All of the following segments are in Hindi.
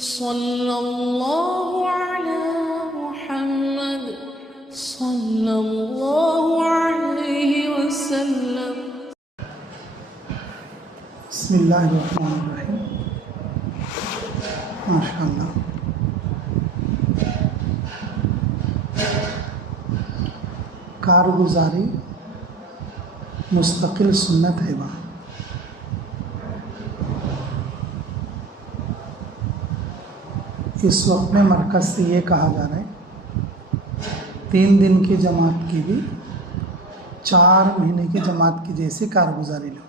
सल्लल्लाहु अला मुहम्मद सल्लल्लाहु अलैहि वसल्लम। बिस्मिल्लाहिर्रहमानिर्रहीम। माशाअल्लाह। कारगुजारी मुस्तकिल सुन्नत है। वहाँ इस वक्त में मरकज़ से ये कहा जा रहा है 3 दिन की जमात की भी 4 महीने की जमात की जैसी कारगुजारी लो।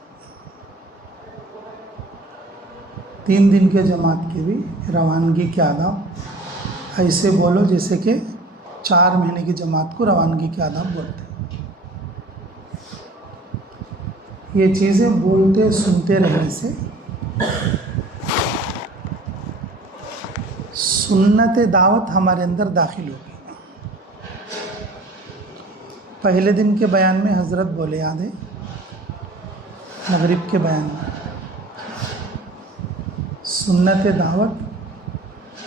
3 दिन के जमात की भी रवानगी के आदाब ऐसे बोलो जैसे कि 4 महीने की जमात को रवानगी के आदाब बोलते हैं। ये चीज़ें बोलते सुनते रहने से सुन्नत दावत हमारे अंदर दाखिल होगी। पहले दिन के बयान में हज़रत बोले, याद है, मगरिब के बयान में सुन्नत दावत,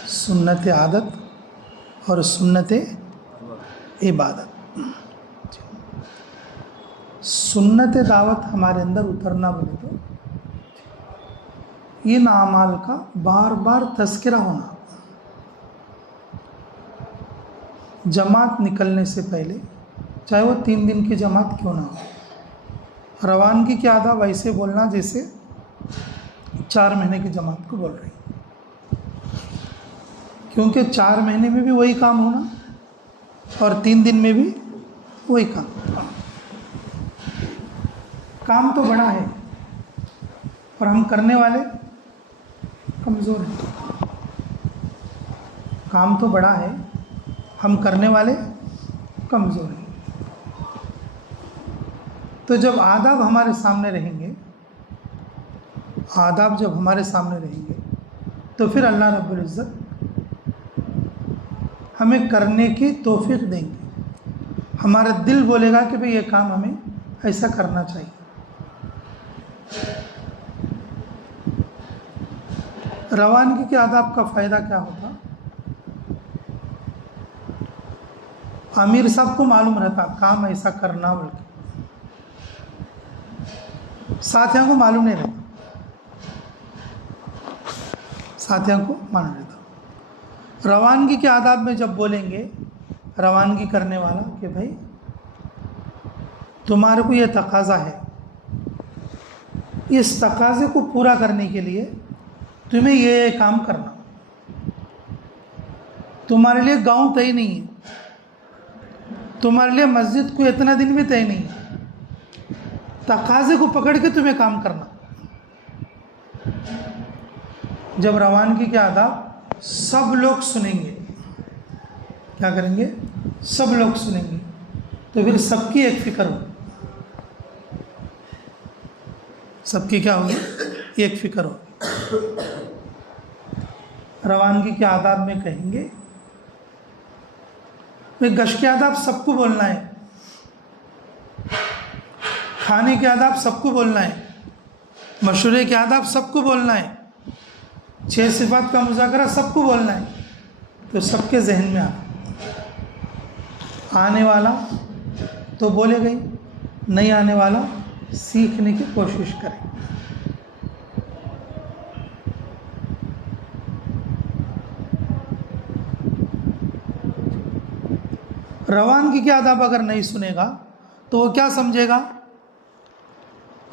सुन्नत आदत और सुन्नत इबादत। सुन्नत दावत हमारे अंदर उतरना बोले तो इन आमाल का बार बार तज़किरा होना। जमात निकलने से पहले, चाहे वो 3 दिन की जमात क्यों ना हो, रवानगी के आदाब वैसे बोलना जैसे 4 महीने की जमात को बोल रही, क्योंकि 4 महीने में भी वही काम होना और 3 दिन में भी वही काम। काम तो बड़ा है और हम करने वाले कमज़ोर हैं। काम तो बड़ा है, हम करने वाले कमज़ोर हैं। तो जब आदाब हमारे सामने रहेंगे, आदाब जब हमारे सामने रहेंगे तो फिर अल्लाह रब्बुल इज़्ज़त हमें करने की तौफीक देंगे। हमारा दिल बोलेगा कि भाई ये काम हमें ऐसा करना चाहिए। रवानगी के आदाब का फ़ायदा क्या होता? आमिर साहब को मालूम रहता काम ऐसा करना बोल के, साथियों को मालूम नहीं रहता, साथियों को मालूम रहता। रवानगी के आदाब में जब बोलेंगे रवानगी करने वाला कि भाई तुम्हारे को ये तकाज़ा है, इस तकाज़े को पूरा करने के लिए तुम्हें ये काम करना, तुम्हारे लिए गांव तय नहीं है, तुम्हारे लिए मस्जिद को इतना दिन भी तय नहीं है, तकाज़े को पकड़ के तुम्हें काम करना। जब रवानगी के आदाब सब लोग सुनेंगे, क्या करेंगे? सब लोग सुनेंगे तो फिर सबकी एक फ़िक्र हो, सबकी क्या होगी? एक फ़िक्र हो। रवानगी के आदाब में कहेंगे गश के आदाब सबको बोलना है, खाने के आदाब सबको बोलना है, मशवरे के आदाब सबको बोलना है, 6 सिफात का मुज़ाकरा सबको बोलना है। तो सबके जहन में आने वाला तो बोलेगा ही, नहीं आने वाला सीखने की कोशिश करे। रवानगी के आदाब अगर नहीं सुनेगा तो वो क्या समझेगा?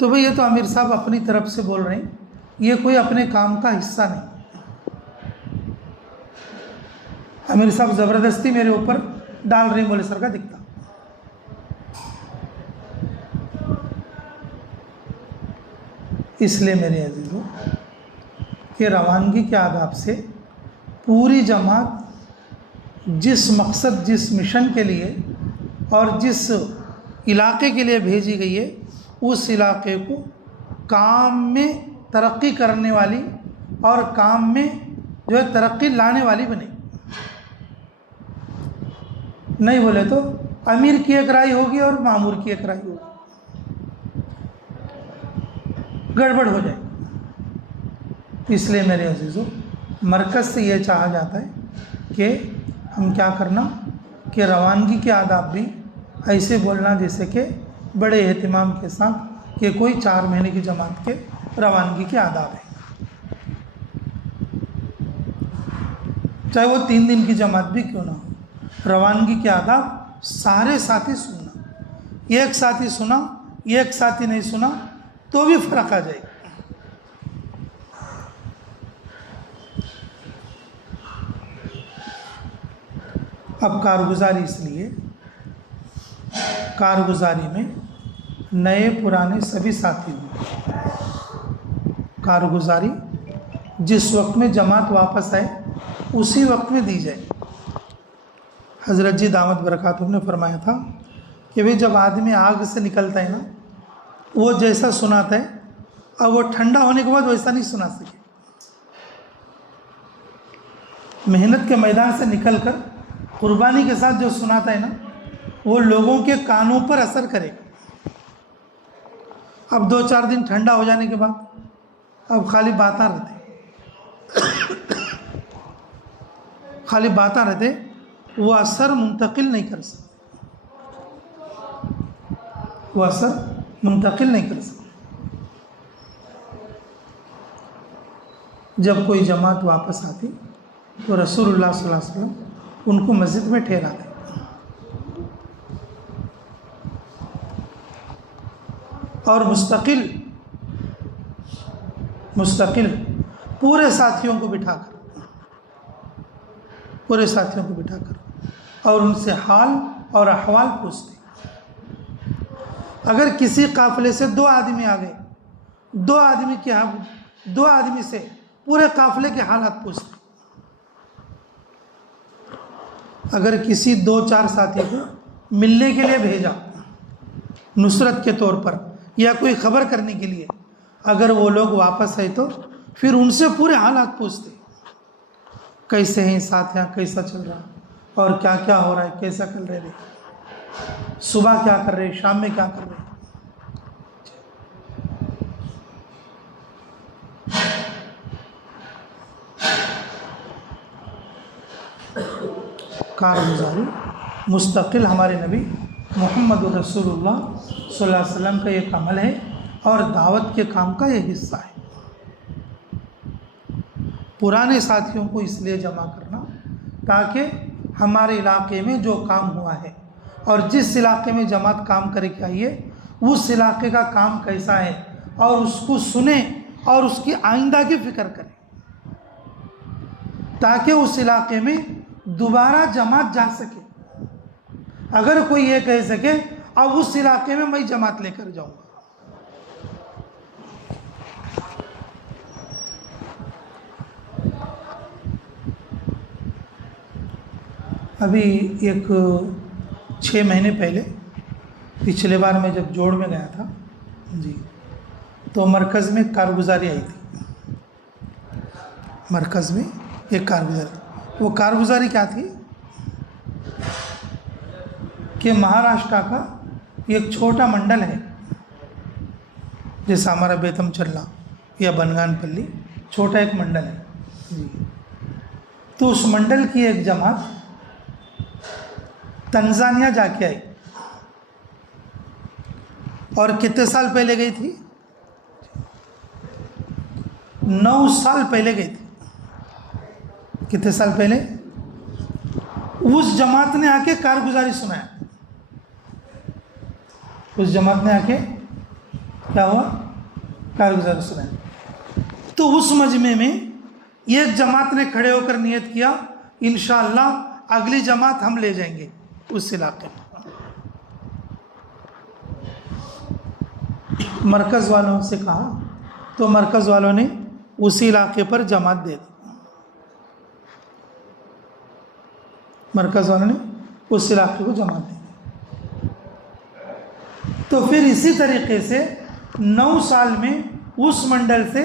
तो भाई ये तो आमिर साहब अपनी तरफ से बोल रहे हैं, ये कोई अपने काम का हिस्सा नहीं। आमिर साहब ज़बरदस्ती मेरे ऊपर डाल रहे हैं, बोले सर का दिखता। इसलिए मेरे अजीज़ों कि रवानगी के आदाब से पूरी जमात जिस मकसद, जिस मिशन के लिए और जिस इलाके के लिए भेजी गई है, उस इलाके को काम में तरक्की करने वाली और काम में जो है तरक्की लाने वाली बने। नहीं बोले तो अमीर की एक राय होगी और मामूर की एक राय होगी, गड़बड़ हो जाए। इसलिए मेरे अजीज़ों मरकज़ से ये चाहा जाता है कि हम क्या करना कि रवानगी के आदाब भी ऐसे बोलना जैसे कि बड़े एहतिमाम के साथ कि कोई 4 महीने की जमात के रवानगी के आदाब है, चाहे वो 3 दिन की जमात भी क्यों ना हो। रवानगी के आदाब सारे साथी सुनना, एक साथी सुना एक साथी नहीं सुना तो भी फ़र्क आ जाएगा। अब कारगुजारी, इसलिए कारगुजारी में नए पुराने सभी साथी हों। कारगुजारी जिस वक्त में जमात वापस आए उसी वक्त में दी जाए। हज़रत जी दामत बरकातुहू ने फरमाया था कि भाई जब आदमी आग से निकलता है ना, वो जैसा सुनाता है अब वो ठंडा होने के बाद वैसा नहीं सुना सके। मेहनत के मैदान से निकलकर कुर्बानी के साथ जो सुनाता है ना, वो लोगों के कानों पर असर करेगा। अब 2-4 दिन ठंडा हो जाने के बाद अब खाली बातें रहते, खाली बातें रहते, वो असर मुंतकिल नहीं कर सकते, वो असर मुंतकिल नहीं कर सकते। जब कोई जमात वापस आती तो रसूलुल्लाह सल्लल्लाहु अलैहि वसल्लम उनको मस्जिद में ठहराते। और मुस्तकिल पूरे साथियों को बिठाकर और उनसे हाल और अहवाल पूछते। अगर किसी काफ़िले से 2 आदमी आ गए, 2 आदमी से पूरे काफ़िले के हालात पूछते। अगर किसी 2-4 साथी को मिलने के लिए भेजा नुसरत के तौर पर या कोई ख़बर करने के लिए, अगर वो लोग वापस आए तो फिर उनसे पूरे हालात पूछते, कैसे हैं साथ, यहाँ कैसा चल रहा और क्या क्या हो रहा है, कैसा कर रहे हैं, सुबह क्या कर रहे हैं, शाम में क्या कर रहे हैं। कारगुजारी मुस्तकिल हमारे नबी मोहम्मद रसूलुल्लाह सल्लल्लाहु अलैहि वसल्लम का एक अमल है और दावत के काम का ये हिस्सा है। पुराने साथियों को इसलिए जमा करना ताकि हमारे इलाके में जो काम हुआ है और जिस इलाके में जमात काम करके आई है उस इलाके का काम कैसा है और उसको सुने और उसकी आइंदा की फ़िक्र करें, ताकि उस इलाके में दोबारा जमात जा सके। अगर कोई ये कह सके अब उस इलाके में मैं जमात लेकर जाऊंगा। अभी एक 6 महीने पहले, पिछले बार मैं जब जोड़ में गया था जी, तो मरकज़ में कारगुजारी आई थी। मरकज़ में एक कारगुजारी, वो कारगुजारी क्या थी कि महाराष्ट्र का एक छोटा मंडल है, जैसा हमारा बेतमचल्ला या बनगानपल्ली छोटा एक मंडल है जी। तो उस मंडल की एक जमात तंजानिया जाके आई और कितने साल पहले गई थी? 9 साल पहले गई थी। कितने साल पहले? उस जमात ने आके कारगुजारी सुनाया। उस जमात ने आके क्या हुआ? कारगुजारी सुनाया। तो उस मजमे में एक जमात ने खड़े होकर नियत किया, इंशाअल्लाह अगली जमात हम ले जाएंगे उस इलाके में। मरकज़ वालों से कहा तो मरकज़ वालों ने उसी इलाके पर जमात दे दी। मरकज़ वालों ने उस इलाके को जमात दे दी। तो फिर इसी तरीके से 9 साल में उस मंडल से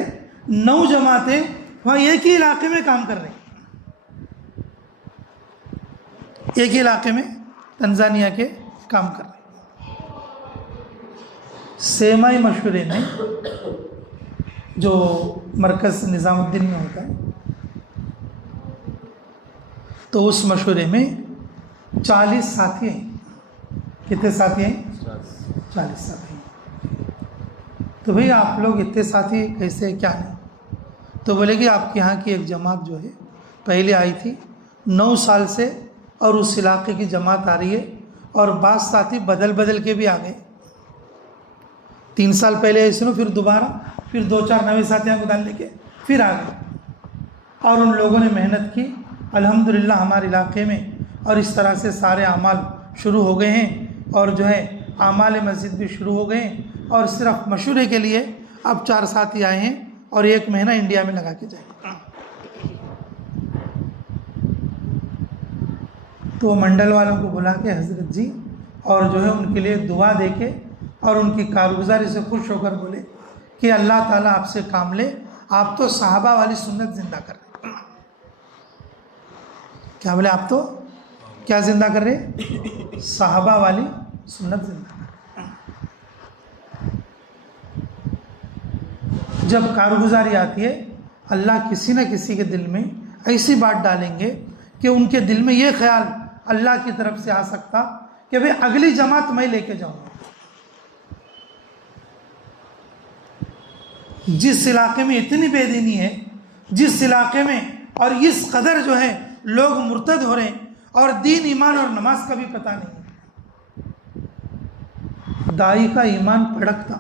9 जमातें वहाँ एक ही इलाके में काम कर रही हैं। एक ही इलाके में तंजानिया के काम कर रहे हैं। सेमाई मशवरे में जो मरकज़ निज़ामुद्दीन में होता है, तो उस मशवरे में 40 साथी हैं। कितने साथी हैं? 40 साथी हैं। तो भाई आप लोग इतने साथी कैसे, क्या नहीं? तो बोले कि आपके यहाँ की एक जमात जो है पहले आई थी 9 साल से, और उस इलाके की जमात आ रही है, और बात साथी बदल बदल के भी आ गए। 3 साल पहले ऐसे नो, फिर दोबारा, फिर 2-4 नए साथियों को डाल लेके फिर आ गए, और उन लोगों ने मेहनत की अल्हम्दुलिल्लाह हमारे इलाके में, और इस तरह से सारे अमाल शुरू हो गए हैं, और जो है आमाल मस्जिद भी शुरू हो गए हैं, और सिर्फ मशवरे के लिए अब 4 साथी आए हैं, और 1 महीना इंडिया में लगा के जाएंगे। तो मंडल वालों को बुला के हजरत जी, और जो है उनके लिए दुआ दे के और उनकी कारगुजारी से खुश होकर बोले कि अल्लाह ताला आपसे काम ले, आप तो सहाबा वाली सुन्नत जिंदा कर रहे। क्या बोले? आप तो क्या जिंदा कर रहे? सहाबा वाली सुन्नत जिंदा कर रहे। जब कारगुजारी आती है, अल्लाह किसी न किसी के दिल में ऐसी बात डालेंगे कि उनके दिल में ये ख्याल अल्लाह की तरफ से आ सकता कि भाई अगली जमात मैं लेके जाऊंगा। जिस इलाके में इतनी बेदीनी है, जिस इलाके में और इस कदर जो है लोग मुर्तद हो रहे हैं, और दीन, ईमान और नमाज का भी पता नहीं, दाई का ईमान भड़कता।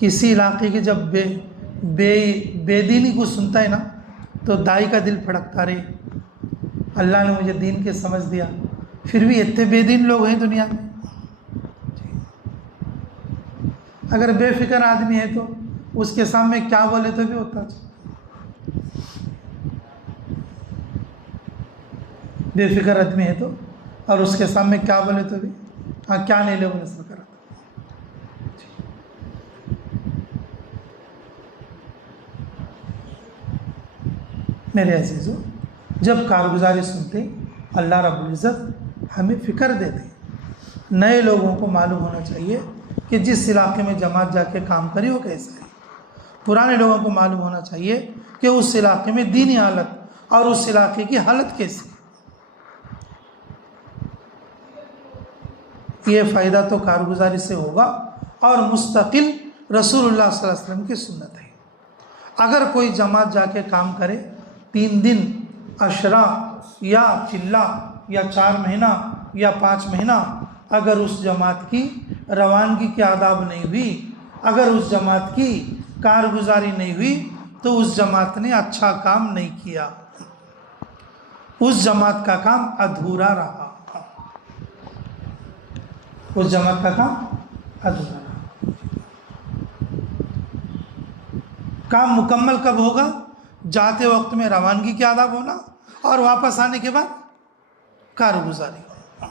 किसी इलाके की जब बेदीनी को सुनता है ना, तो दाई का दिल भड़कता रहे, अल्लाह ने मुझे दीन के समझ दिया। फिर भी इतने बेदीन लोग हैं दुनिया में। अगर बेफिक्र आदमी है तो उसके सामने क्या बोले तो भी होता है। बेफिक्र आदमी है तो, और उसके सामने क्या बोले तो भी, हाँ क्या नहीं ले बोले सब करा। मेरे अजीज़ों, जब कारगुजारी सुनते अल्लाह रब्बुल इज़्ज़त हमें फ़िक्र देते। नए लोगों को मालूम होना चाहिए कि जिस इलाके में जमात जाके काम करी वो कैसा है। पुराने लोगों को मालूम होना चाहिए कि उस इलाके में दीनी हालत और उस इलाके की हालत कैसी है। ये फ़ायदा तो कारगुजारी से होगा, और मुस्तकिल रसूलुल्लाह सल्लल्लाहु अलैहि वसल्लम की सुन्नत है। अगर कोई जमात जाके काम करे 3 दिन, अशरा या चिल्ला या 4 महीना या 5 महीना, अगर उस जमात की रवानगी की आदाब नहीं हुई, अगर उस जमात की कारगुजारी नहीं हुई, तो उस जमात ने अच्छा काम नहीं किया, उस जमात का काम अधूरा रहा। उस जमात का काम अधूरा रहा। काम मुकम्मल कब होगा? जाते वक्त में रवानगी के आदाब होना, और वापस आने के बाद कारगुजारी होना।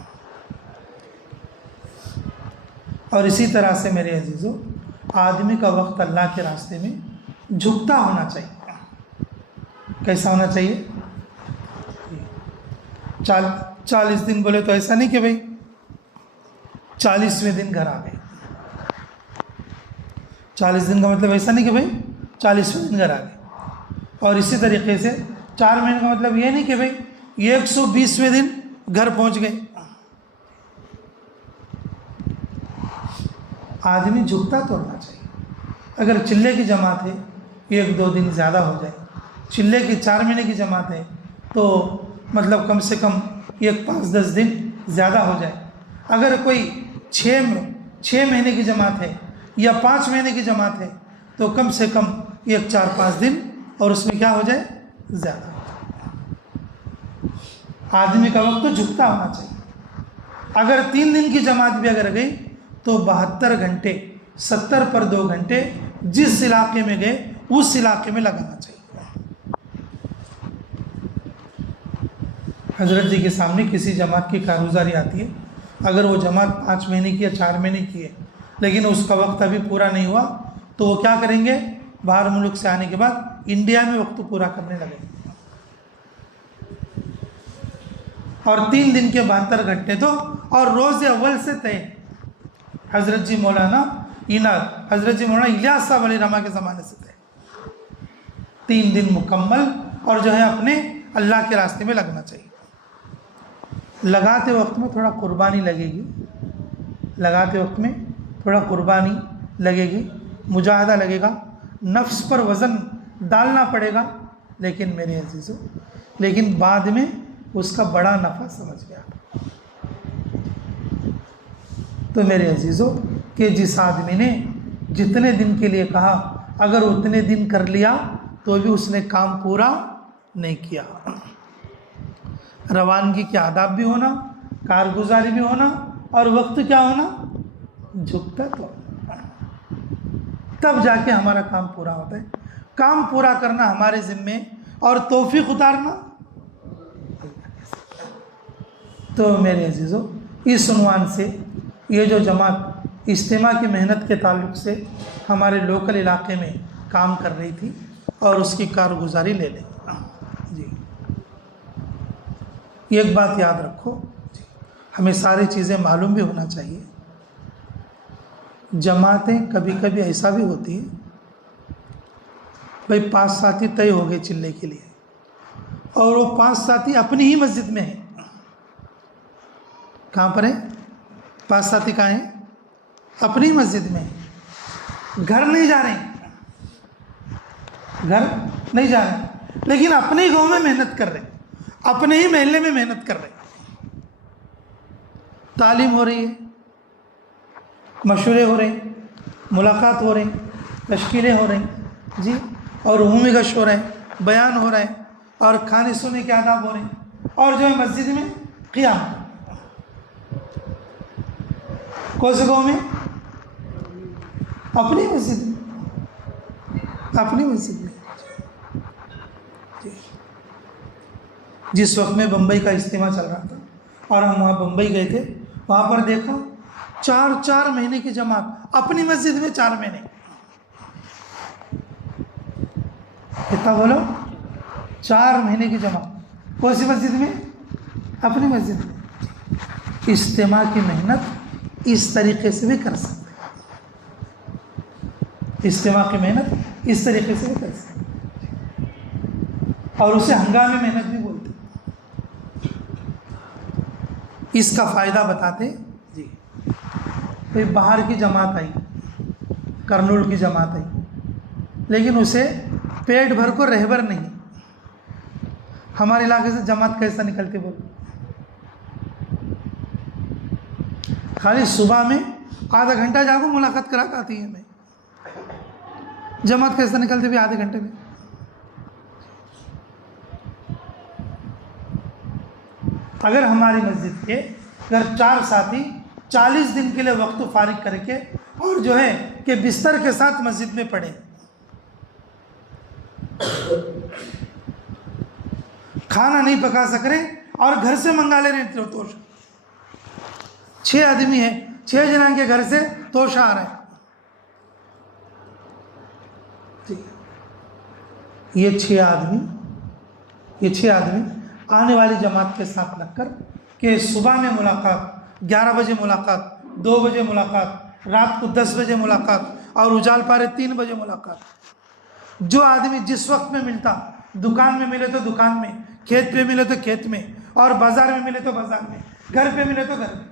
और इसी तरह से मेरे अजीज़ों, आदमी का वक्त अल्लाह के रास्ते में झुकता होना चाहिए। कैसा होना चाहिए? 40 दिन बोले तो ऐसा नहीं कि भाई 40वें दिन घर आ गए। 40 दिन का मतलब ऐसा नहीं कि भाई 40वें दिन घर आ गए। और इसी तरीके से 4 महीने का मतलब ये नहीं कि भाई 120वें दिन घर पहुंच गए। आदमी झुकता तो होना चाहिए। अगर चिल्ले की जमात है 1-2 दिन ज़्यादा हो जाए, चिल्ले की 4 महीने की जमात है तो मतलब कम से कम 5-10 दिन ज़्यादा हो जाए। अगर कोई 6 महीने की जमात है या 5 महीने की जमात है तो कम से कम 4-5 दिन, और उसमें क्या हो जाए? ज़्यादा। आदमी का वक्त तो झुकता होना चाहिए। अगर 3 दिन की जमात भी अगर गई तो 72 घंटे, 70 पर 2 घंटे जिस इलाके में गए उस इलाके में लगाना चाहिए। हजरत जी के सामने किसी जमात की कारगुजारी आती है, अगर वो जमात 5 महीने की या 4 महीने की है, लेकिन उसका वक्त अभी पूरा नहीं हुआ, तो वो क्या करेंगे? बाहर मुल्क से आने के बाद इंडिया में वक्त पूरा करने लगेंगे। और 3 दिन के 72 घंटे तो और रोज़ अव्वल से तय। हजरत जी मौलाना इलियास साहब अली रमा के ज़माने से तय। 3 दिन मुकम्मल, और जो है अपने अल्लाह के रास्ते में लगना चाहिए। लगाते वक्त में थोड़ा कुर्बानी लगेगी, लगाते वक्त में थोड़ा कुर्बानी लगेगी, मुजाहदा लगेगा, नफ्स पर वज़न डालना पड़ेगा, लेकिन मेरे अजीज़ों, लेकिन बाद में उसका बड़ा नफ़ा समझ गया। तो मेरे अजीज़ों कि जिस आदमी ने जितने दिन के लिए कहा, अगर उतने दिन कर लिया तो भी उसने काम पूरा नहीं किया। रवानगी के आदाब भी होना, कारगुजारी भी होना, और वक्त क्या होना, झुकता तो, तब जाके हमारा काम पूरा होता है। काम पूरा करना हमारे ज़िम्मे और तौफीक उतारना। तो मेरे अजीज़ों, इस उन्वान से ये जो जमात इज्तिमा की मेहनत के ताल्लुक़ से हमारे लोकल इलाके में काम कर रही थी, और उसकी कारगुजारी ले लें जी। एक बात याद रखो, हमें सारी चीज़ें मालूम भी होना चाहिए। जमातें कभी कभी ऐसा भी होती है, भाई 5 साथी तय हो गए चिल्ले के लिए, और वो 5 साथी अपनी ही मस्जिद में हैं। कहाँ पर है 5 साथी? कहाँ हैं? अपनी मस्जिद में। घर नहीं जा रहे, घर नहीं जा रहे, लेकिन अपने गांव में मेहनत कर रहे, अपने ही महल्ले में मेहनत कर रहे। तालीम हो रही है, मशवरे हो रहे हैं, मुलाकात हो रही, तश्कीलें हो रही जी, और उमूमी गश्त हो रहे हैं, बयान हो रहे हैं, और खाने सोने के आदाब हो रहे हैं, और जो है मस्जिद में क़ियाम। कौन से गाँव में? अपनी मस्जिद में, अपनी मस्जिद में। जिस वक्त में बम्बई का इज्तिमा चल रहा था और हम वहाँ बम्बई गए थे, वहाँ पर देखा 4-4 महीने की जमात अपनी मस्जिद में, 4 महीने। कितना बोलो? 4 महीने की जमात। कौन सी मस्जिद में? अपनी मस्जिद में। इज्तिमा की मेहनत इस तरीके से भी कर सकते हैं, इज्तिमा की मेहनत इस तरीके से भी कर सकते हैं, और उसे हंगामी मेहनत भी बोलते हैं। इसका फ़ायदा बताते जी। कोई बाहर की जमात आई, करनूल की जमात आई, लेकिन उसे पेट भर को रहबर नहीं। हमारे इलाके से जमात कैसा निकलती बोलो? खाली सुबह में आधा घंटा जाको मुलाकात करा के आती है। मैं जमात कैसा निकलती भी आधे घंटे में। अगर हमारी मस्जिद के अगर 4 साथी 40 दिन के लिए वक्त फारिग करके और जो है कि बिस्तर के साथ मस्जिद में पड़े, खाना नहीं पका सक रहे और घर से मंगा ले रहे तोशा, 6 आदमी है, 6 जना के घर से तोशा आ रहे हैं। ये 6 आदमी आने वाली जमात के साथ लगकर कि सुबह में मुलाकात, 11 बजे मुलाकात, 2 बजे मुलाकात, रात को 10 बजे मुलाकात, और उजाल पारे 3 बजे मुलाकात। जो आदमी जिस वक्त में मिलता, दुकान में मिले तो दुकान में, खेत पे मिले तो खेत में, और बाजार में मिले तो बाजार में, घर पे मिले तो घर में।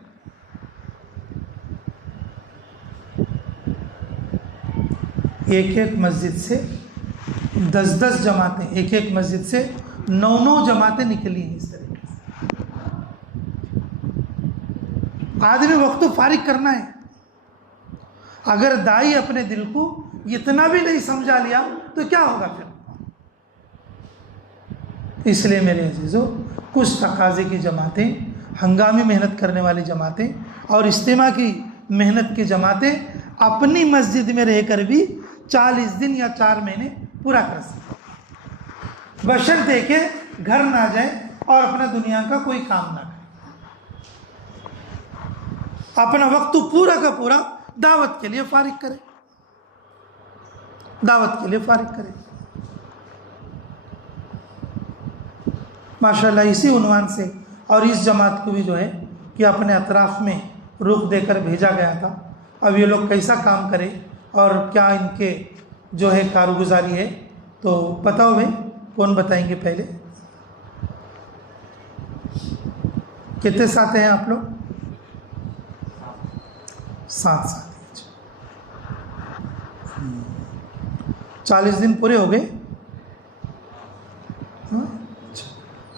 एक मस्जिद से 10-10 जमातें, एक मस्जिद से 9-9 जमातें निकली हैं। इस तरीके से आदमी वक्त फारिग करना है। अगर दाई अपने दिल को इतना भी नहीं समझा लिया तो क्या होगा फिर? इसलिए मेरे अजीज़ों, कुछ तकाज़े की जमातें, हंगामी मेहनत करने वाली जमातें और इज्तिमा की मेहनत की जमातें अपनी मस्जिद में रहकर भी 40 दिन या 4 महीने पूरा कर सकते, बशर्ते के घर ना जाए और अपना दुनिया का कोई काम ना करे। अपना वक्त पूरा का पूरा दावत के लिए फारिग करे, दावत के लिए फारिग करे। माशाल्लाह, इसी उन्वान से और इस जमात को भी जो है कि अपने अतराफ़ में रुख देकर भेजा गया था। अब ये लोग कैसा काम करें और क्या इनके जो है कारगुजारी है, तो बताओ भाई, कौन बताएंगे पहले? कितने साथी हैं आप लोग? 7 साथी। 40 दिन पूरे हो गए? हाँ,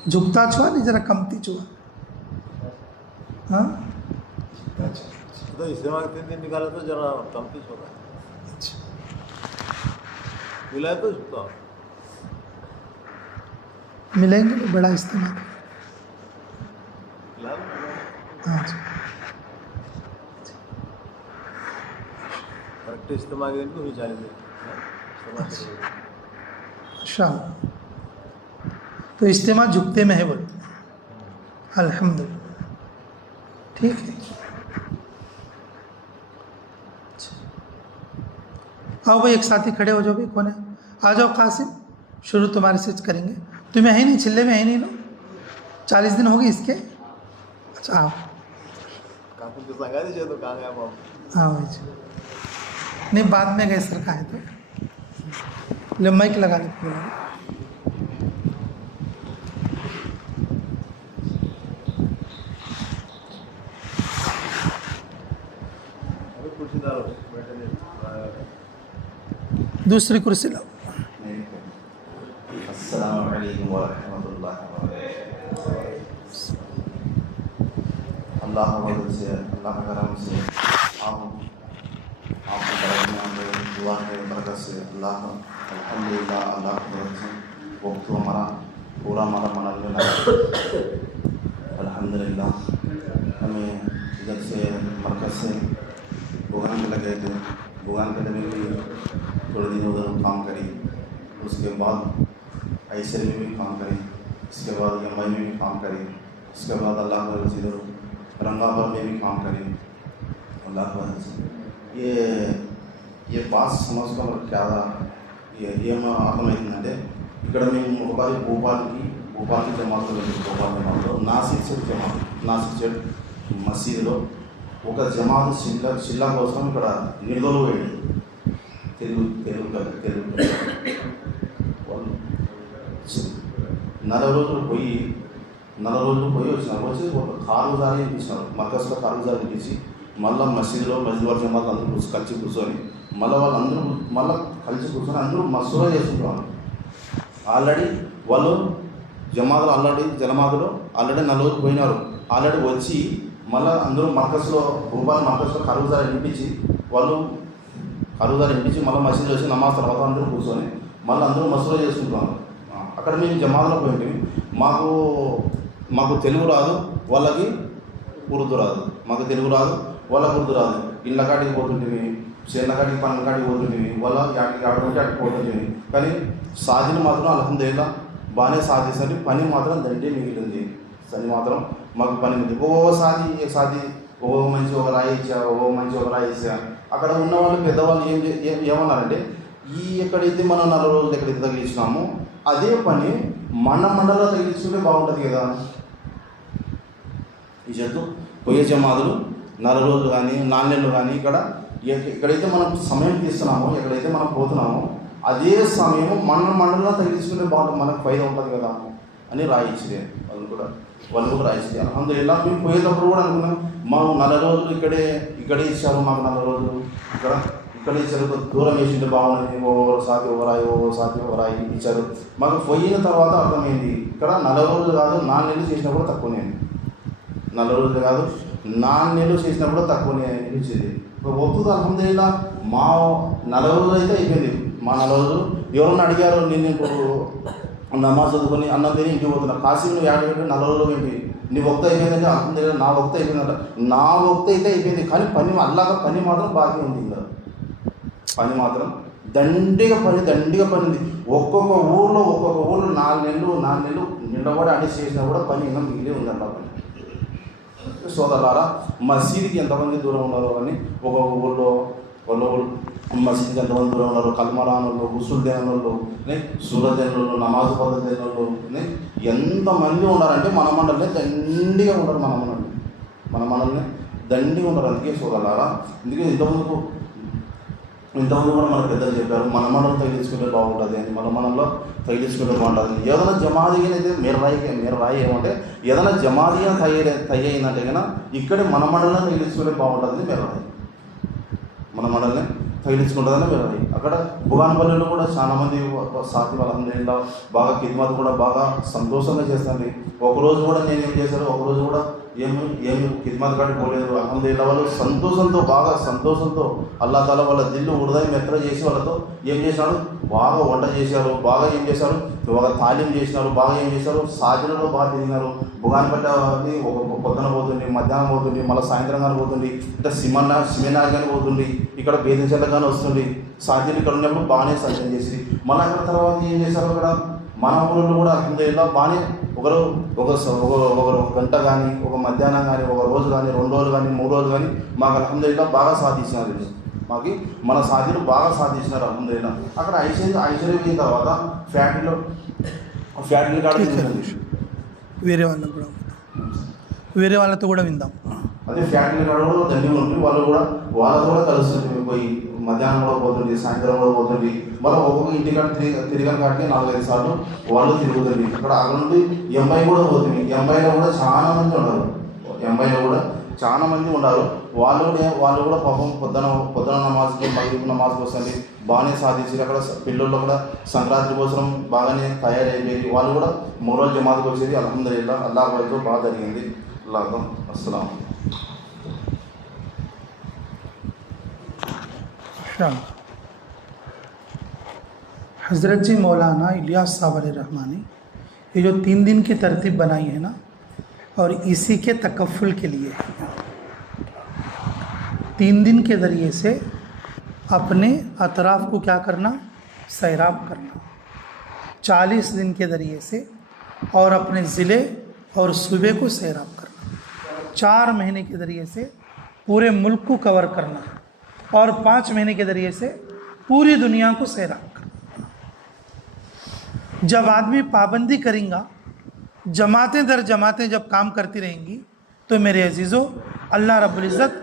झुकता छुआ नहीं, जरा कमती छुआ। हाँ, तो इस्तेमाल 3 दिन निकाले तो जरा कमती होगा। अच्छा, मिला है तो झुकता मिलेंगे तो बड़ा इस्तेमाल। हाँ जी, करेक्ट इस्तेमाल को भी जाने दे। अच्छा, तो इस्तेमाल झुकते में है बोलते हैं। अल्हम्दुलिल्लाह, ठीक है। आओ भाई, एक साथी खड़े हो जाओ भाई। कौन है? आ जाओ कासिम, शुरू तुम्हारे से करेंगे। तुम्हें है नहीं, छिल्ले में है नहीं लो। 40 दिन हो गए इसके। अच्छा आओ। काफी तो संगा दीजिए तो कहाँ गया बाबू? हाँ भाई जी, नहीं बाद में गए सर, कहाँ है तो ले माइक लगा ले। अभी कुर्सी डालो, बैठे नहीं। दूसरी कुर्सी लाओ। अस्सलामु अलैकुम वरहमतुल्लाहि वबरकातुहू। अल्लाह वजह से, अल्लाह करम से, आपकी तरफ में दुआ के बरकत से अल्लाह अल्हम्दुलिल्लाह, अल्लाह की तरफ से वक्त हमारा पूरा हमारा मनल में लगा। अल्हम्दुलिल्लाह, हमें इधर से मरकज से बुगान पे लगे थे। बुगान पे लगे भी थोड़े दिन उधर काम करी, उसके बाद ऐसे में भी काम करी, इसके बाद यमई में भी काम करी, इसके बाद अल्लाह के इधर रंगाबाद में भी काम करी। अल्लाह के वजह से ये बात समझ कर क्या था, ये అర్థమవుతుందంటే ఇక్కడ మేము ఒకసారి భోపాల్కి జమాత్లో భోపాల్ జమాత్లో నాసిక్ చెట్ మసీదులో ఒక జమాత్ చిల్లా కోసం ఇక్కడ నిర్దోలు పోయాడు. తెలుగు వాళ్ళు 40 రోజులు పోయి వచ్చి ఒక కారుజారి ఇప్పించినారు. మర్కజ్లో కారుజారి ఇప్పించి మళ్ళీ మసీదులో మస్జిద్ జమాత్ అందరూ కలిసి కూర్చొని మళ్ళీ వాళ్ళందరూ కలిసి కూర్చొని అందరూ మసూరా చేసుకుంటున్నారు. ఆల్రెడీ వాళ్ళు జమాతులు జమాతులో ఆల్రెడీ 4 రోజులు పోయినారు. ఆల్రెడీ వచ్చి మళ్ళీ అందరూ మర్కజ్లో కారుజారి ఇప్పించి మళ్ళీ మసీదులో వచ్చి నమాజ్ తర్వాత అందరూ కూర్చొని మళ్ళీ అందరూ మసూరా చేసుకుంటున్నారు. అక్కడ మేము జమాతులో పోయింది. మాకు తెలుగు రాదు, వాళ్ళకి ఉర్దూ రాదు. మాకు తెలుగు రాదు, వాళ్ళకి ఉర్దూ రాదు. ఇళ్ళ కాడికి పోతుంటివి, చేళ్ళ కాడికి పనుల కాడికి పోతుంటివి, వాళ్ళ ఆడుకుంటే అటు పోతుంటివి. కానీ సాధిని మాత్రం అల్హమ్దులిల్లాహ్ బాగానే సాధిస్తుంది. పని మాత్రం దండే మిగిలింది. పని మాత్రం మాకు పని ఉంది. ఓ సాధి ఓ మంచి ఒక రాయి ఇచ్చా. అక్కడ ఉన్నవాళ్ళు పెద్దవాళ్ళు ఏమన్నారంటే, ఎక్కడైతే మనం 4 రోజులు ఎక్కడైతే తగిలించినామో అదే పని మన మండలంలో తగిలించుకుంటే బాగుంటుంది కదా. ఈ చెట్టు పోయే జమాతులు 4 రోజులు కానీ 4 నెలలు కానీ ఎక్కడైతే మనం సమయం తీస్తున్నామో, ఎక్కడైతే మనం పోతున్నామో అదే సమయం మన మండలంలో తగిలించుకుంటే బాగుంటుంది, మనకు ఫైదా ఉంటుంది కదా అని రాయించింది. వాళ్ళు కూడా రాయించింది. అల్హమ్దులిల్లాహ్ మేము పోయేటప్పుడు కూడా అనుకున్నాం, మాకు 4 రోజులు ఇక్కడే ఇచ్చారు. మాకు 4 రోజులు ఇక్కడ ఇచ్చారు. దూరం వేసింటే బాగుంటుంది. ఓ సాతి ఒకరాయి ఇచ్చారు. మాకు పోయిన తర్వాత అర్థమైంది, ఇక్కడ 4 రోజులు కాదు 4 నెలలు చేసినా కూడా తక్కువనే. 4 రోజులు కాదు 4 నెలలు చేసినా కూడా తక్కువనే అనిపించింది. ఒప్పుదు అల్హమ్దులిల్లాహ్. మా 4 రోజులు అయితే అయిపోయింది. మా 4 రోజులు ఎవరన్నా అడిగారు, నేను ఇప్పుడు నమాజ్ చదువుకొని అన్నం తిని ఇంటికి పోతున్నా, కాశీ నువ్వు 50 4 రోజులు ఏంటి, నీ వక్త అయిపోయిందంటే అల్హమ్దులిల్లాహ్ నా వక్త అయిపోయిందంట. నా వక్త అయితే అయిపోయింది, కానీ పని మాత్రం బాగా ఉంది. ఇంకా పని మాత్రం దండిగా పని ఉంది. ఒక్కొక్క ఊళ్ళో 4 నెలలు నిండబడి అన్ని చేసినా కూడా పని ఇంకా మిగిలి ఉందంట. పని సోదరులారా, మసీదుకి ఎంతమంది దూరం ఉన్నారో అని ఒక ఊళ్ళో మసీద్కి ఎంతమంది దూరం ఉన్నారు, కల్మరానులు, గుసులు దేనులు, సూరత్ దేనులు, నమాజ్ పద్ధతి దేనులు ఎంతమంది ఉన్నారంటే మన మండలనే దండిగా ఉన్నారు. మన మండలనే దండిగా ఉన్నారు. అందుకే సోదరులారా, అందుకే ఇంతకుముందుకు ఇంతకుముందు కూడా మన పెద్దలు చెప్పారు, మన మనలో తగిలించుకుంటే బాగుంటుంది అని, మన మనలో తగిలించుకుంటే బాగుంటుంది. ఏదైనా జమాదిగా అయితే మీరు రాయి ఏమంటే ఏదైనా జమాదిగా తయ్యిందంటే కన్నా ఇక్కడే మన మనల్ని తగిలించుకుంటే బాగుంటుందని మీరు రాయి, మన మనల్ని తగిలించుకుంటుందని మీరు రాయి. అక్కడ బుగానపల్లిలో కూడా చాలామంది సాతి అల్హమ్దులిల్లాహ్ బాగా ఖిద్మత్ కూడా బాగా సంతోషంగా చేస్తుంది. ఒకరోజు కూడా నేనేం చేశాను, ఒకరోజు కూడా ఏమి ఖిద్మత్ కాడికి పోలేదు. అల్హమ్దులిల్లాహ్ వాళ్ళు సంతోషంతో అల్లా తాలా వాళ్ళ దిల్లు హృదయం ఎక్కడ చేసి వాళ్ళతో ఏం చేసినాడు, బాగా వంట చేశారు, బాగా ఏం చేశారు, బాగా తాలీం చేసినారు, బాగా ఏం చేశారు, సాధ్యులలో బాగా తిరిగినారు. బుగానపల్లి ఒక పొద్దున పోతుంది, మధ్యాహ్నం పోతుంది, మళ్ళీ సాయంత్రం కానీ పోతుంది, ఇట్లా సిమినార్ కానీ పోతుంది, ఇక్కడ బేదించల కానీ వస్తుంది. సాధ్యులు ఇక్కడ ఉన్నప్పుడు బాగానే సాధ్యం చేసి మళ్ళీ అక్కడ తర్వాత ఏం చేశారు, అక్కడ మన ఊళ్ళో కూడా అల్హమ్దులిల్లాహ్ బాగానే ఒక గంట కానీ, ఒక మధ్యాహ్నం కానీ, ఒక రోజు కానీ, 2 రోజులు కానీ, 3 రోజులు కానీ మాకు అల్హమ్దులిల్లాహ్ బాగా సాధించినారు. మాకు మన సాధ్యులు బాగా సాధించినారు అల్హమ్దులిల్లాహ్. అక్కడ ఐశ్వర్యం అయిన తర్వాత ఫ్యాక్టరీ కాడ వేరే వాళ్ళతో కూడా విందాం. అదే ఫ్యాక్టరీ కాడ కూడా దండి ఉంటుంది, వాళ్ళతో కూడా కలుస్తుంది. పోయి మధ్యాహ్నం కూడా పోతుంది, సాయంత్రం కూడా పోతుంది, మళ్ళీ ఒక్కొక్క ఇంటికాడ తిరిగిన కాడికి 4-5 సార్లు వాళ్ళు తిరుగుతుంది. అక్కడ అక్కడ నుండి ఎంబై కూడా పోతుంది. ఎంబైలో కూడా చాలా మంది ఉన్నారు. వాళ్ళు కూడా పాపం పొద్దున నమాజ్కి మగరిబ్ నమాజ్కి వస్తుంది, బాగానే సాధించి అక్కడ పిల్లల్లో కూడా సంక్రాంతి కోసం బాగానే తయారైపోయి వాళ్ళు కూడా 3 రోజులు జమాత్కి వచ్చేది. అల్హమ్దులిల్లాహ్ అల్లాహ్ వాళ్ళతో బాగా జరిగింది. అల్లాహ్ అస్సలాం. हज़रत जी मौलाना इलियास साहब रहमान ने ये जो 3 दिन की तरतीब बनाई है ना, और इसी के तकफ़ुल के लिए 3 दिन के ज़रिए से अपने अतराफ़ को क्या करना, सैराब करना, 40 दिन के ज़रिए से और अपने ज़िले और सूबे को सैराब करना, 4 महीने के ज़रिए से पूरे मुल्क को कवर करना, और 5 महीने के ज़रिए से पूरी दुनिया को सैराब करना। जब आदमी पाबंदी करेगा, जमातें दर जमातें जब काम करती रहेंगी, तो मेरे अजीज़ों अल्लाह रब्बुल इज़्ज़त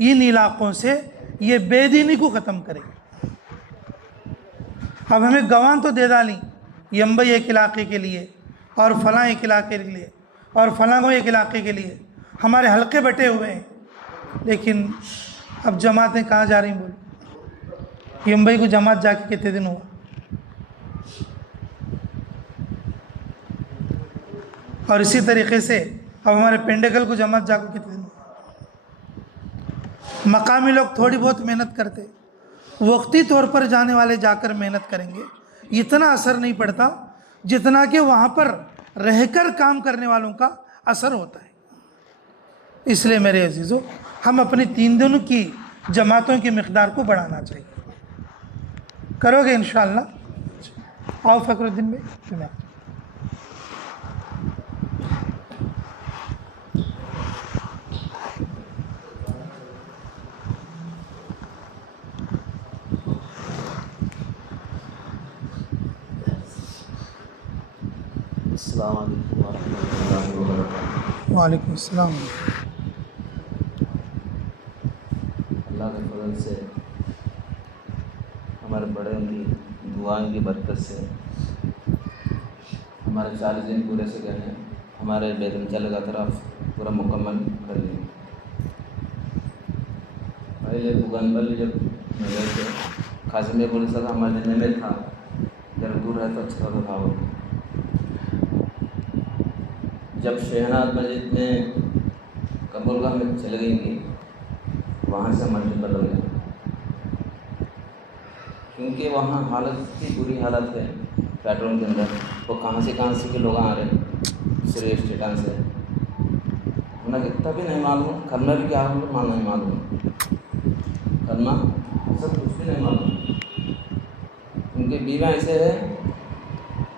इन इलाक़ों से ये बेदीनी को ख़त्म करेगा। अब हमें गवाह तो दे डाली, यम्बई एक इलाके के लिए और फलां एक इलाके के लिए और फलां को एक इलाके के लिए हमारे हल्के बटे हुए हैं, लेकिन अब जमातें कहाँ जा रही बोलो? यम्बई को जमात जाके कितने दिन हुआ? और इसी तरीक़े से अब हमारे पेंडेकल को जमात जाको कितने दिन हुआ? मकामी लोग थोड़ी बहुत मेहनत करते, वक्ती तौर पर जाने वाले जाकर मेहनत करेंगे, इतना असर नहीं पड़ता जितना कि वहाँ पर रहकर काम करने वालों का असर होता है। इसलिए मेरे अजीज़ों हम अपनी 3 दिनों की जमातों की मिक़दार को बढ़ाना चाहिए। करोगे इंशाअल्लाह? आओ फ़खरुद्दीन भाई, तुम्हें वालेकुम अस्सलाम। अल्लाह के फजल से, हमारे बड़े की दुआओं की बरकत से हमारे 40 दिन पूरे से गए हैं। हमारे बेदमचल का तरफ पूरा मुकम्मल कर लिया। पहले बुगानपल जब गए थे, खासिम पुलिस का हमारे जिले में था, जब दूर है तो अच्छा तो था वो। जब शहनाज मस्जिद में कबूलगाह में चले गई थी, वहाँ से मस्जिद बदल गया, क्योंकि वहाँ हालत इतनी बुरी हालत है पेट्रोल के अंदर। वो कहाँ से के लोग आ रहे हैं, दूसरे स्टेटान से, उन्हें कितना भी नहीं मालूम, करना भी क्या मालूम नहीं मालूम, करना सब कुछ भी नहीं मालूम। उनके बीमा ऐसे है,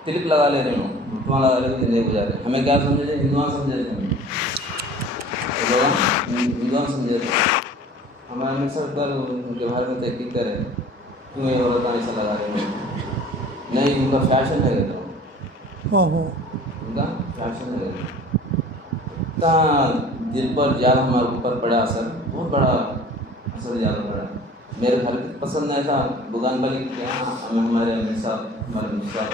तिलक लगा ले रहे हो, भुटवा लगा ले जिंदगी गुजार रहे। हमें क्या समझे थे? हिंदुआ समझे थे, हिंदुआ समझे थे। हमारे मिक्सर पर उनके बारे में तहकीक करें, क्यों ये औरत ऐसा लगा रहे हो? नहीं, उनका फैशन है, उनका फैशन है। इतना दिल पर ज़्यादा हमारे ऊपर पड़ा असर, बहुत बड़ा असर ज़्यादा पड़ा। मेरे घर पे पसंद नहीं था बुगानबली के यहाँ हमारे अमीर साहब हमारे अमीर साहब